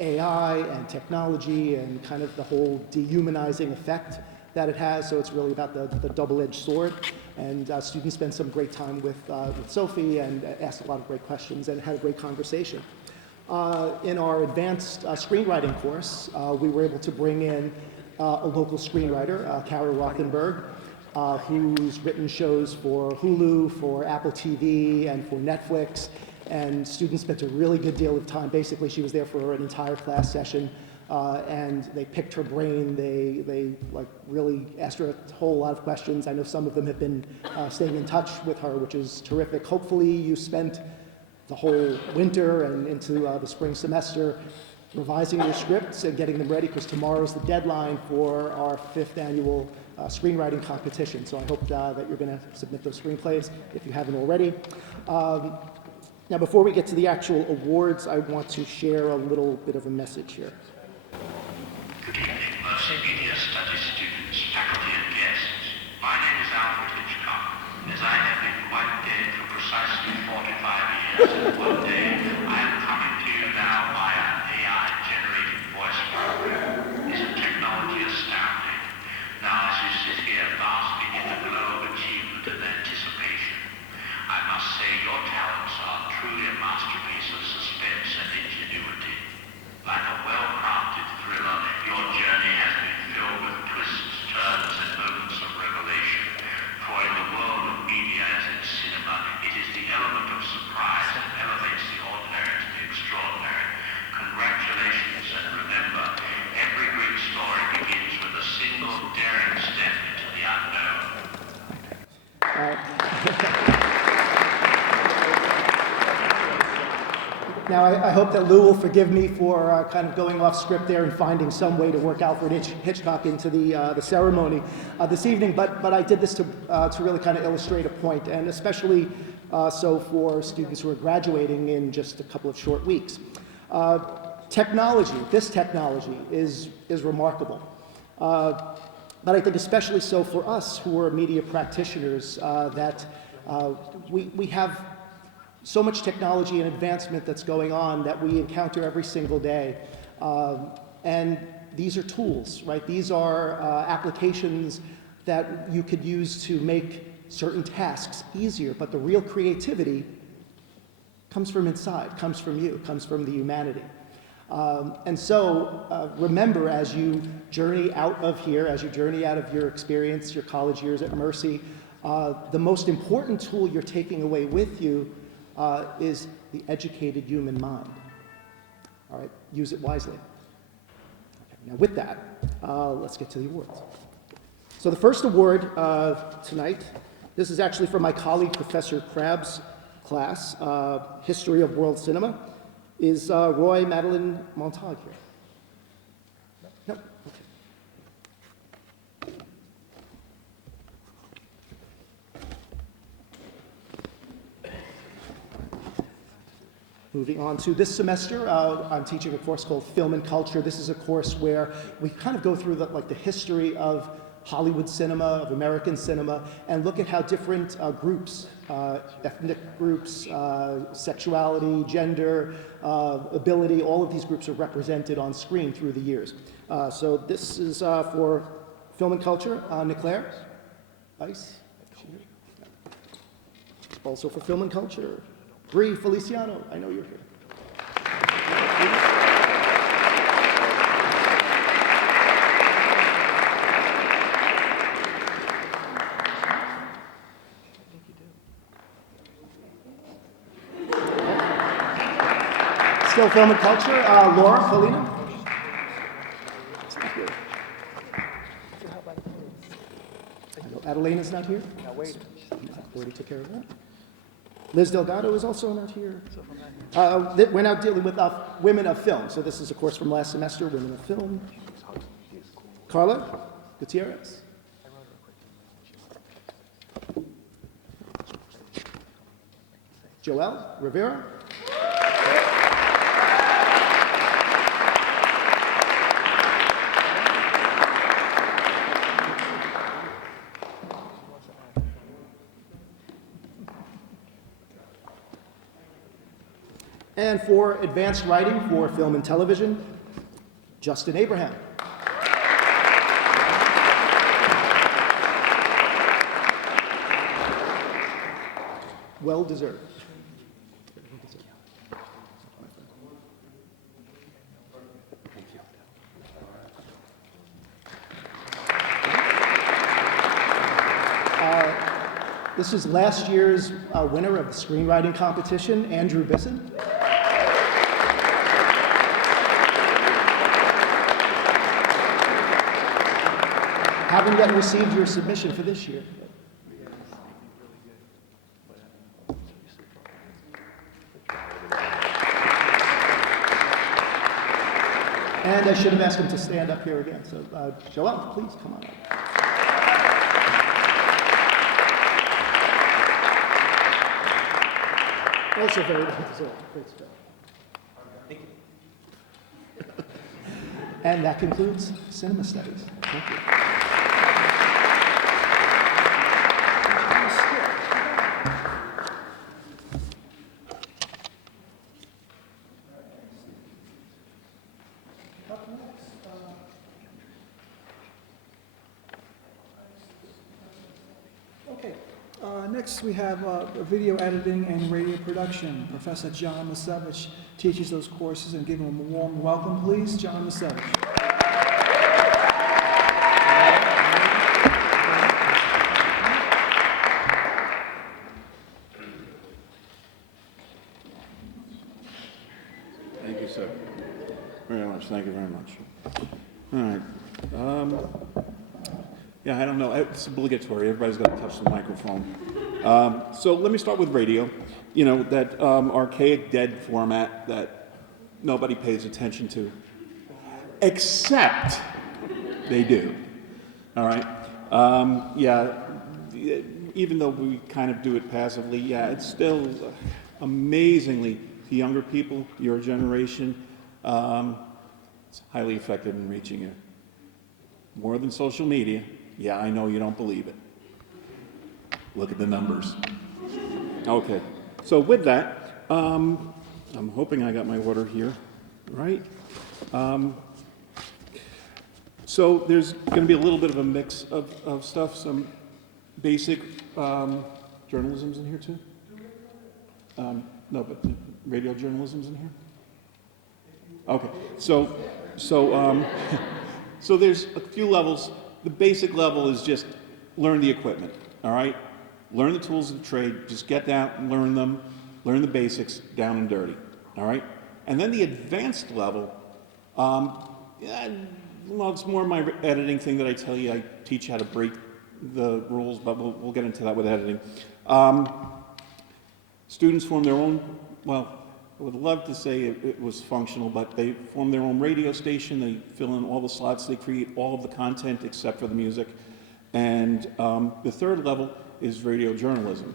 AI and technology and kind of the whole dehumanizing effect that it has. So it's really about the double-edged sword. And students spent some great time with Sophie and asked a lot of great questions and had a great conversation. In our advanced screenwriting course, we were able to bring in a local screenwriter, Kara Rothenberg, who's written shows for Hulu, for Apple TV, and for Netflix. And students spent a really good deal of time. Basically, she was there for an entire class session, and they picked her brain. They like really asked her a whole lot of questions. I know some of them have been staying in touch with her, which is terrific. Hopefully, you spent the whole winter and into the spring semester revising your scripts and getting them ready, because tomorrow's the deadline for our 5th annual screenwriting competition. So I hope that you're going to submit those screenplays if you haven't already. Now, before we get to the actual awards, I want to share a little bit of a message here. Good evening, Mercy Media Studies students, faculty and guests. My name is Alfred Hitchcock, as I have been quite dead for precisely 45 years, and one day I am coming to you now via an AI-generated voice program. Isn't technology astounding? Now, as you sit here basking in the glow of achievement and anticipation, I must say your talents are truly a masterpiece of suspense and ingenuity. Like a well-crafted thriller, your journey has been filled with twists, turns, and moments of revelation. For in the world of media as in cinema, it is the element of surprise that elevates the ordinary to the extraordinary. Congratulations, and remember, every great story begins with a single daring step into the unknown. Now, I hope that Lou will forgive me for kind of going off script there and finding some way to work Alfred Hitchcock into the ceremony this evening, but I did this to really kind of illustrate a point, and especially so for students who are graduating in just a couple of short weeks. This technology is remarkable, but I think especially so for us who are media practitioners, that we have so much technology and advancement that's going on that we encounter every single day. And these are tools, right? These are applications that you could use to make certain tasks easier, but the real creativity comes from inside, comes from you, comes from the humanity. And so remember, as you journey out of here, as you journey out of your experience, your college years at Mercy, the most important tool you're taking away with you is the educated human mind. All right, use it wisely. Okay, now with that, let's get to the awards. So the first award tonight, this is actually from my colleague, Professor Crabb's class, History of World Cinema, is Roy Madeline Montague here? No? Okay. Moving on to this semester, I'm teaching a course called Film and Culture. This is a course where we kind of go through the history of Hollywood cinema, of American cinema, and look at how different groups, ethnic groups, sexuality, gender, ability, all of these groups are represented on screen through the years. So this is for Film and Culture, Niclaire, Ice. Also for Film and Culture, Bree Feliciano, I know you're here. Still Film and Culture, Laura Felina. I know Adelena's not here. Already took care of that. Liz Delgado is also not here. We're now dealing with Women of Film. So this is a course from last semester, Women of Film. Carla Gutierrez. Joelle Rivera. And for advanced writing for film and television, Justin Abraham. Well deserved. This is last year's winner of the screenwriting competition, Andrew Bisson. Haven't yet received your submission for this year. And I should have asked him to stand up here again. So, Joel, please come on up. Also very well deserved. Great stuff. Thank you. And that concludes cinema studies. Thank you. Okay, next we have video editing and radio production. Professor John Masevich teaches those courses, and give him a warm welcome, please. John Masevich. Thank you, sir. Very much. Thank you very much. All right. Yeah, I don't know. It's obligatory. Everybody's got to touch the microphone. So let me start with radio. You know, that archaic, dead format that nobody pays attention to, except they do. All right. Yeah. Even though we kind of do it passively, yeah, it's still amazingly, to younger people, your generation, it's highly effective in reaching you. More than social media. Yeah, I know you don't believe it. Look at the numbers. Okay, so with that, I'm hoping I got my order here, right? So there's going to be a little bit of a mix of stuff, some basic journalism's in here too? No, but radio journalism's in here? Okay, so there's a few levels. The basic level is just learn the equipment, all right? Learn the tools of the trade, just get down and learn them, learn the basics, down and dirty, all right? And then the advanced level, yeah, well, it's more my editing thing that I tell you. I teach how to break the rules, but we'll get into that with editing. Students form their own, well, I would love to say it was functional, but they form their own radio station. They fill in all the slots. They create all of the content except for the music. And the third level is radio journalism.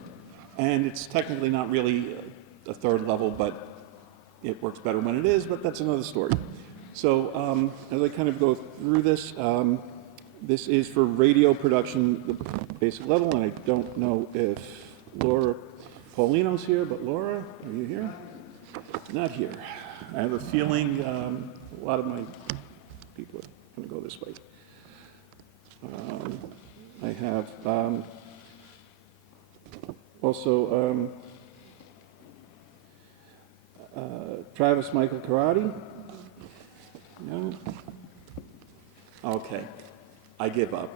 And it's technically not really a third level, but it works better when it is, but that's another story. So as I kind of go through this, this is for radio production, the basic level, and I don't know if Laura Paulino's here, but Laura, are you here? Not here. I have a feeling a lot of my people are going to go this way. I have also Travis Michael Karate. No? Okay. I give up.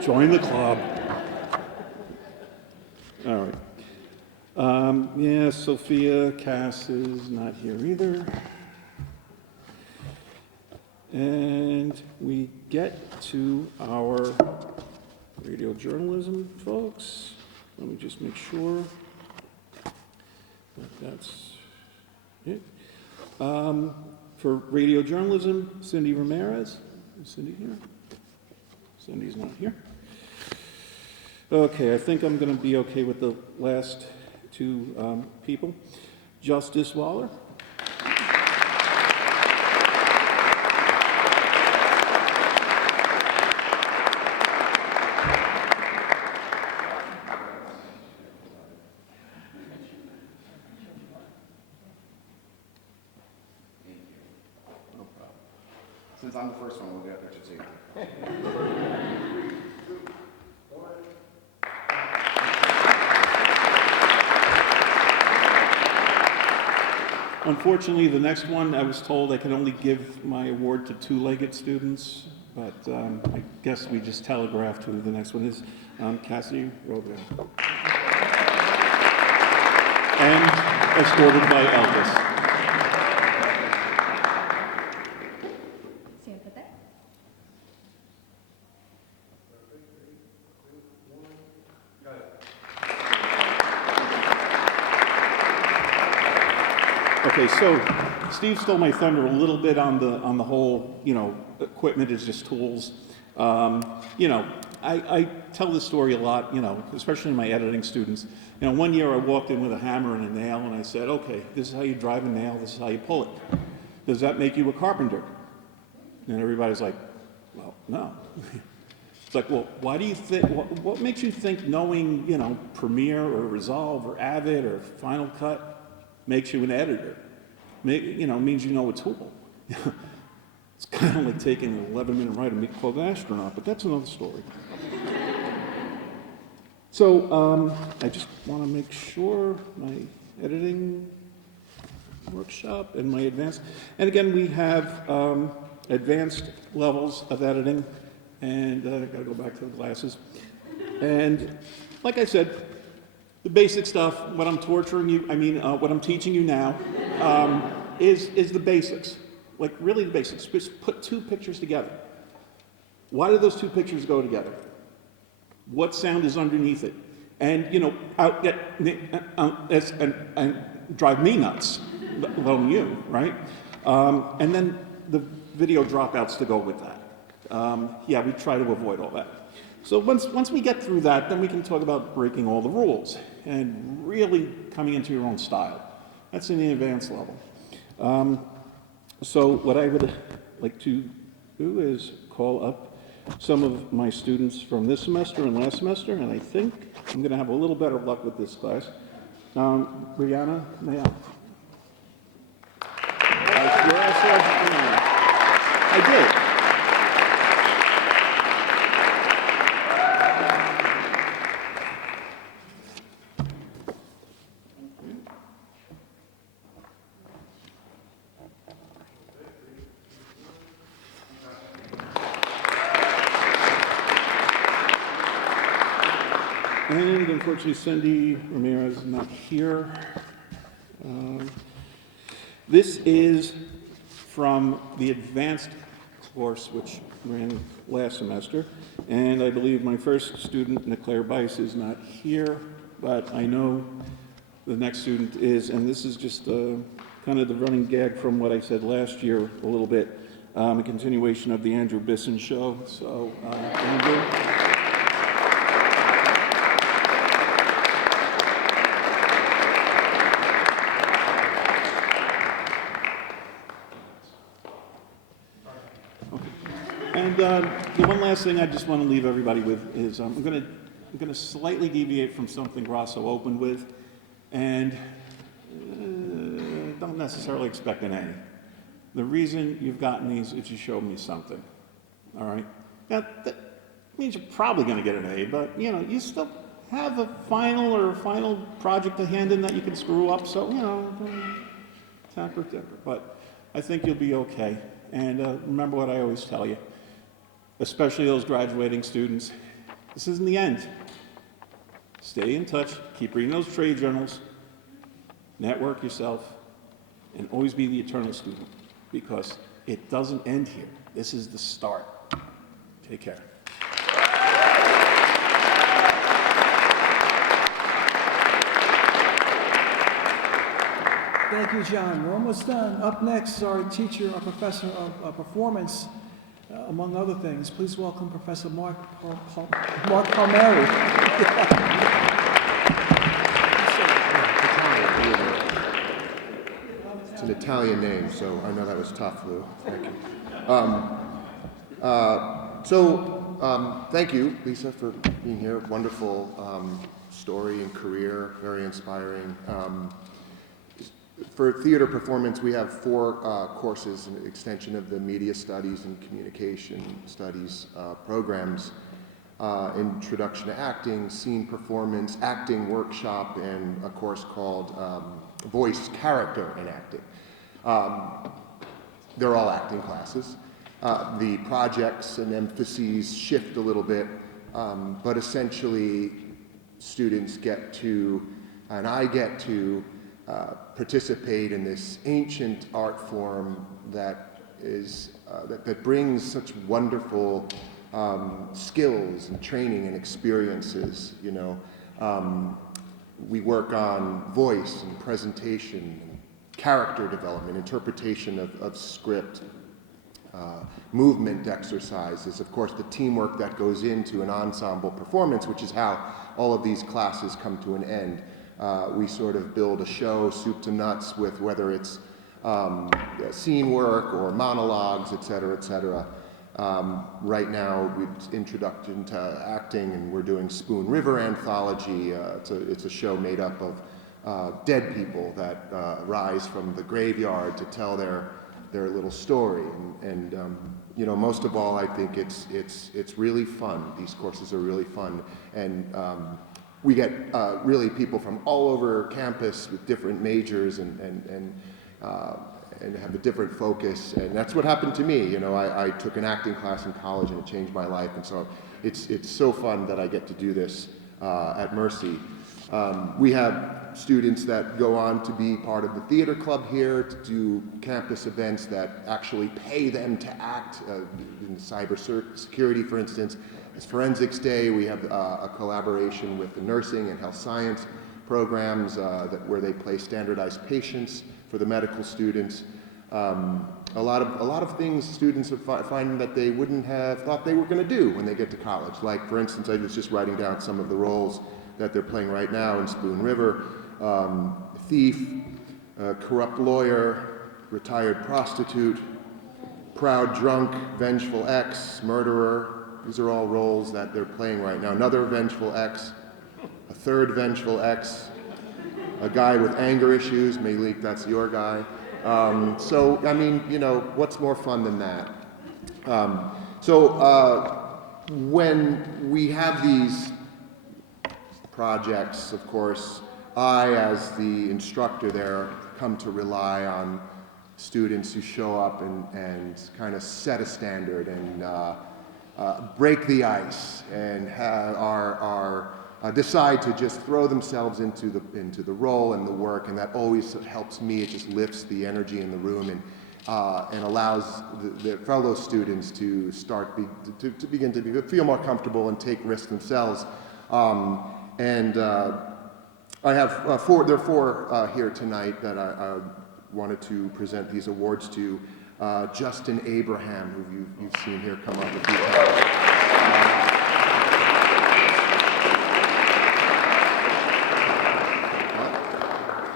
Join the club. All right. Yeah, Sophia Cass is not here either. And we get to our radio journalism folks. Let me just make sure that that's it. For radio journalism, Cindy Ramirez. Is Cindy here? Cindy's not here. Okay, I think I'm going to be okay with the last two people. Justice Waller. Since I'm the first one, we'll get there to see. Unfortunately, the next one, I was told I can only give my award to two-legged students. but I guess we just telegraphed who the next one is. Cassie Robert. And escorted by Elvis. Stand put there. Okay, so Steve stole my thunder a little bit on the whole, equipment is just tools. I tell this story a lot, especially in my editing students. One year I walked in with a hammer and a nail and I said, okay, this is how you drive a nail, this is how you pull it. Does that make you a carpenter? And everybody's like, well, no. It's like, well, why do you think, what makes you think knowing, Premiere or Resolve or Avid or Final Cut makes you an editor? Means you know a tool. It's kind of like taking an 11-minute ride and being called an astronaut, but that's another story. So I just want to make sure my editing workshop and my advanced, and again, we have advanced levels of editing, and I've got to go back to the glasses. And like I said, the basic stuff, what I'm what I'm teaching you now is the basics. Like really the basics. Just put two pictures together. Why do those two pictures go together? What sound is underneath it? And and drive me nuts, let alone you, right? And then the video dropouts to go with that. We try to avoid all that. So once we get through that, then we can talk about breaking all the rules and really coming into your own style. That's in the advanced level. So what I would like to do is call up some of my students from this semester and last semester, and I think I'm going to have a little better luck with this class. Brianna Mayo. I did. And unfortunately, Cindy Ramirez is not here. This is from the advanced course, which ran last semester. And I believe my first student, Niclaire Bice, is not here, but I know the next student is, and this is just kind of the running gag from what I said last year a little bit, a continuation of the Andrew Bisson show. So, Andrew. And the one last thing I just want to leave everybody with is I'm going to slightly deviate from something Grasso opened with, and don't necessarily expect an A. The reason you've gotten these is you showed me something. All right. Now that means you're probably going to get an A, but you still have a final project to hand in that you can screw up. So temper. But I think you'll be okay. And remember what I always tell you, especially those graduating students, this isn't the end. Stay in touch, keep reading those trade journals, network yourself, and always be the eternal student, because it doesn't end here. This is the start. Take care. Thank you, John. We're almost done. Up next is our teacher, our professor of performance, among other things. Please welcome Professor Mark Palmieri. It's an Italian name, so I know that was tough, Lou. Thank you. Thank you, Lisa, for being here. Wonderful story and career, very inspiring. For theater performance, we have 4 courses, an extension of the media studies and communication studies programs, introduction to acting, scene performance, acting workshop, and a course called voice, character, and acting. They're all acting classes. the projects and emphases shift a little bit, but essentially students get to, and I get to, participate in this ancient art form that is that brings such wonderful skills and training and experiences. You know, we work on voice and presentation, and character development, interpretation of script, movement exercises, of course, the teamwork that goes into an ensemble performance, which is how all of these classes come to an end. We sort of build a show, soup to nuts, with whether it's scene work or monologues, et cetera, et cetera. Right now, we've introduction to acting, and we're doing Spoon River Anthology. It's a show made up of dead people that rise from the graveyard to tell their little story. And you know, most of all, I think it's really fun. These courses are really fun, and we get really people from all over campus with different majors and have a different focus, and that's what happened to me. You know, I took an acting class in college, and it changed my life, and so it's so fun that I get to do this at Mercy. We have students that go on to be part of the theater club here, to do campus events that actually pay them to act, in cyber security, for instance. It's Forensics Day. We have a collaboration with the nursing and health science programs where they play standardized patients for the medical students. A lot of things students are finding that they wouldn't have thought they were going to do when they get to college. Like, for instance, I was just writing down some of the roles that they're playing right now in Spoon River. Thief, corrupt lawyer, retired prostitute, proud drunk, vengeful ex, murderer. These are all roles that they're playing right now. Another vengeful ex, a third vengeful ex, a guy with anger issues. Malik, that's your guy. So, I mean, you know, what's more fun than that? When we have these projects, of course, I, as the instructor there, come to rely on students who show up and kind of set a standard and break the ice and decide to just throw themselves into the role and the work, and that always helps me. It just lifts the energy in the room and allows the fellow students to begin to feel more comfortable and take risks themselves. I have there are four here tonight that I wanted to present these awards to. Justin Abraham, who you've seen here come up a few times.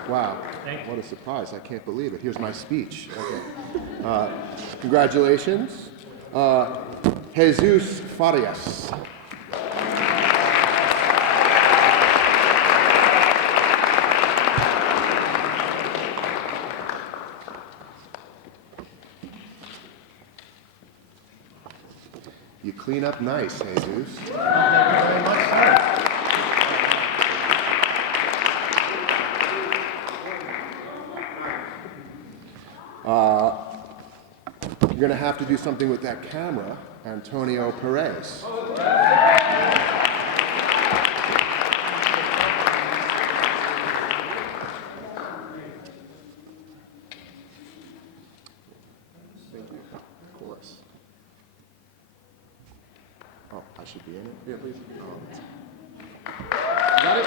Wow, what a surprise. I can't believe it. Here's my speech. Okay. Congratulations. Jesus Farias. You clean up nice, Jesus. Thank you very much, sir. You're going to have to do something with that camera, Antonio Perez. Of course. Oh, I should be in it? Yeah, please. You got it?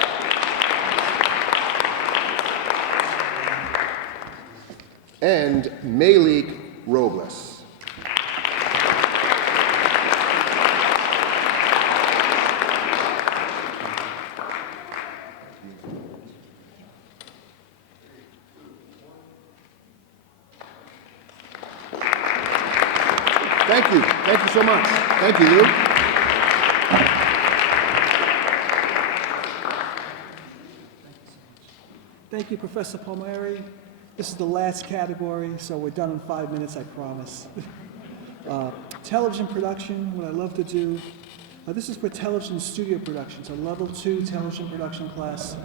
And Malik Robles. Thank you. Thank you so much. Thank you, Lou. Thank you, Professor Palmieri. This is the last category, so we're done in 5 minutes, I promise. Television production, what I love to do. This is for television studio productions, a level 2 television production class.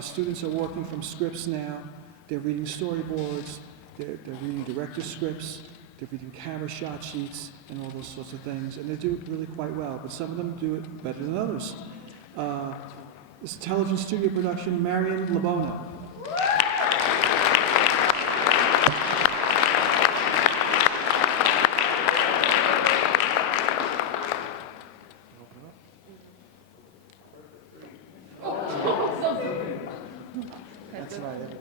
Students are working from scripts now. They're reading storyboards. They're reading director scripts. they do camera shot sheets and all those sorts of things, and they do it really quite well, but some of them do it better than others. This television studio production, Marion Labona. That's right, everybody.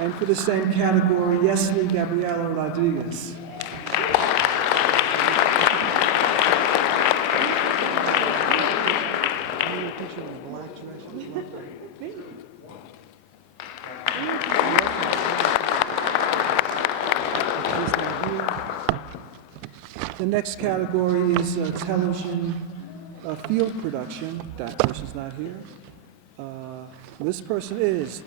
And for the same category, Yesli Gabriela Rodriguez. The next category is television field production. That person's not here. This person is.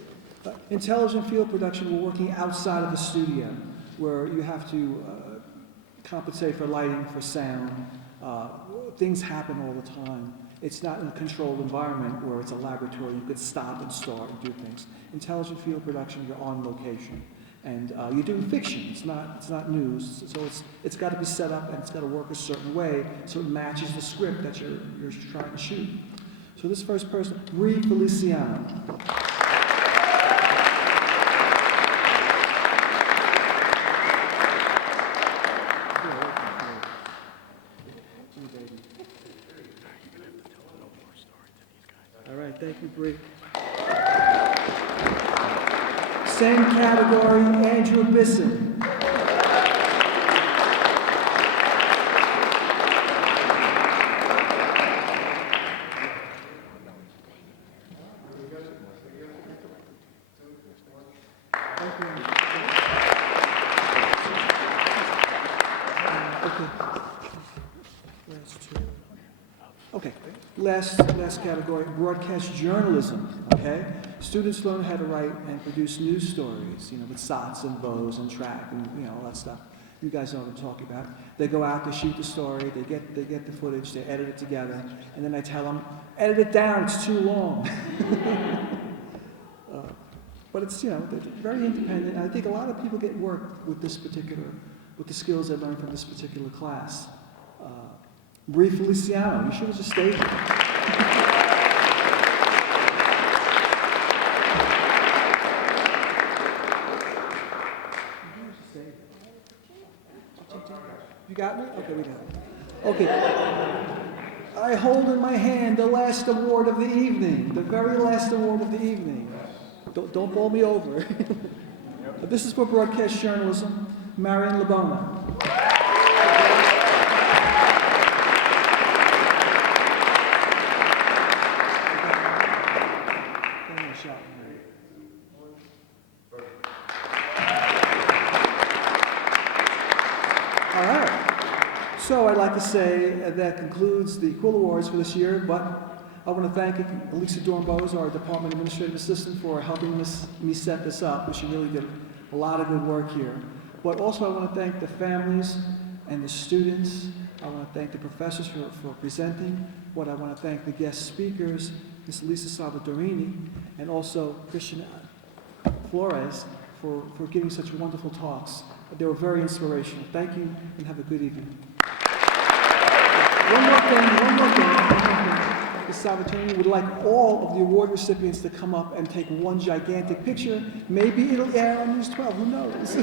In television field production, we're working outside of the studio, where you have to compensate for lighting, for sound. Things happen all the time. It's not in a controlled environment where it's a laboratory. You could stop and start and do things. In television field production, you're on location. And you're doing fiction. It's not news. So it's got to be set up and it's got to work a certain way so it matches the script that you're trying to shoot. So this first person, Bree Feliciano. All right, thank you, Bree. Same category, Andrew Bisson. Okay, last category, broadcast journalism, okay? Students learn how to write and produce news stories, with SOTs and bows and track and, all that stuff. You guys know what I'm talking about. They go out, they shoot the story, they get the footage, they edit it together, and then I tell them, edit it down, it's too long. But it's, they're very independent, and I think a lot of people get work with with the skills they learned from this particular class. Bree Feliciano, you should have just stayed here. You got me? Okay, we got it. Okay. I hold in my hand the last award of the evening, the very last award of the evening. Don't bowl me over. This is for broadcast journalism, Marion Labona. All right. So I'd like to say that concludes the Quill Awards for this year, but I want to thank Elisa Dornbose, our Department Administrative Assistant, for helping me set this up, because she really did a lot of good work here. But also I want to thank the families and the students. I want to thank the professors for presenting. But I want to thank the guest speakers, Ms. Lisa Salvadorini, and also Christian Flores for giving such wonderful talks. They were very inspirational. Thank you, and have a good evening. One more thing. Ms. Salvadorini would like all of the award recipients to come up and take one gigantic picture. Maybe it'll air on News 12, who knows?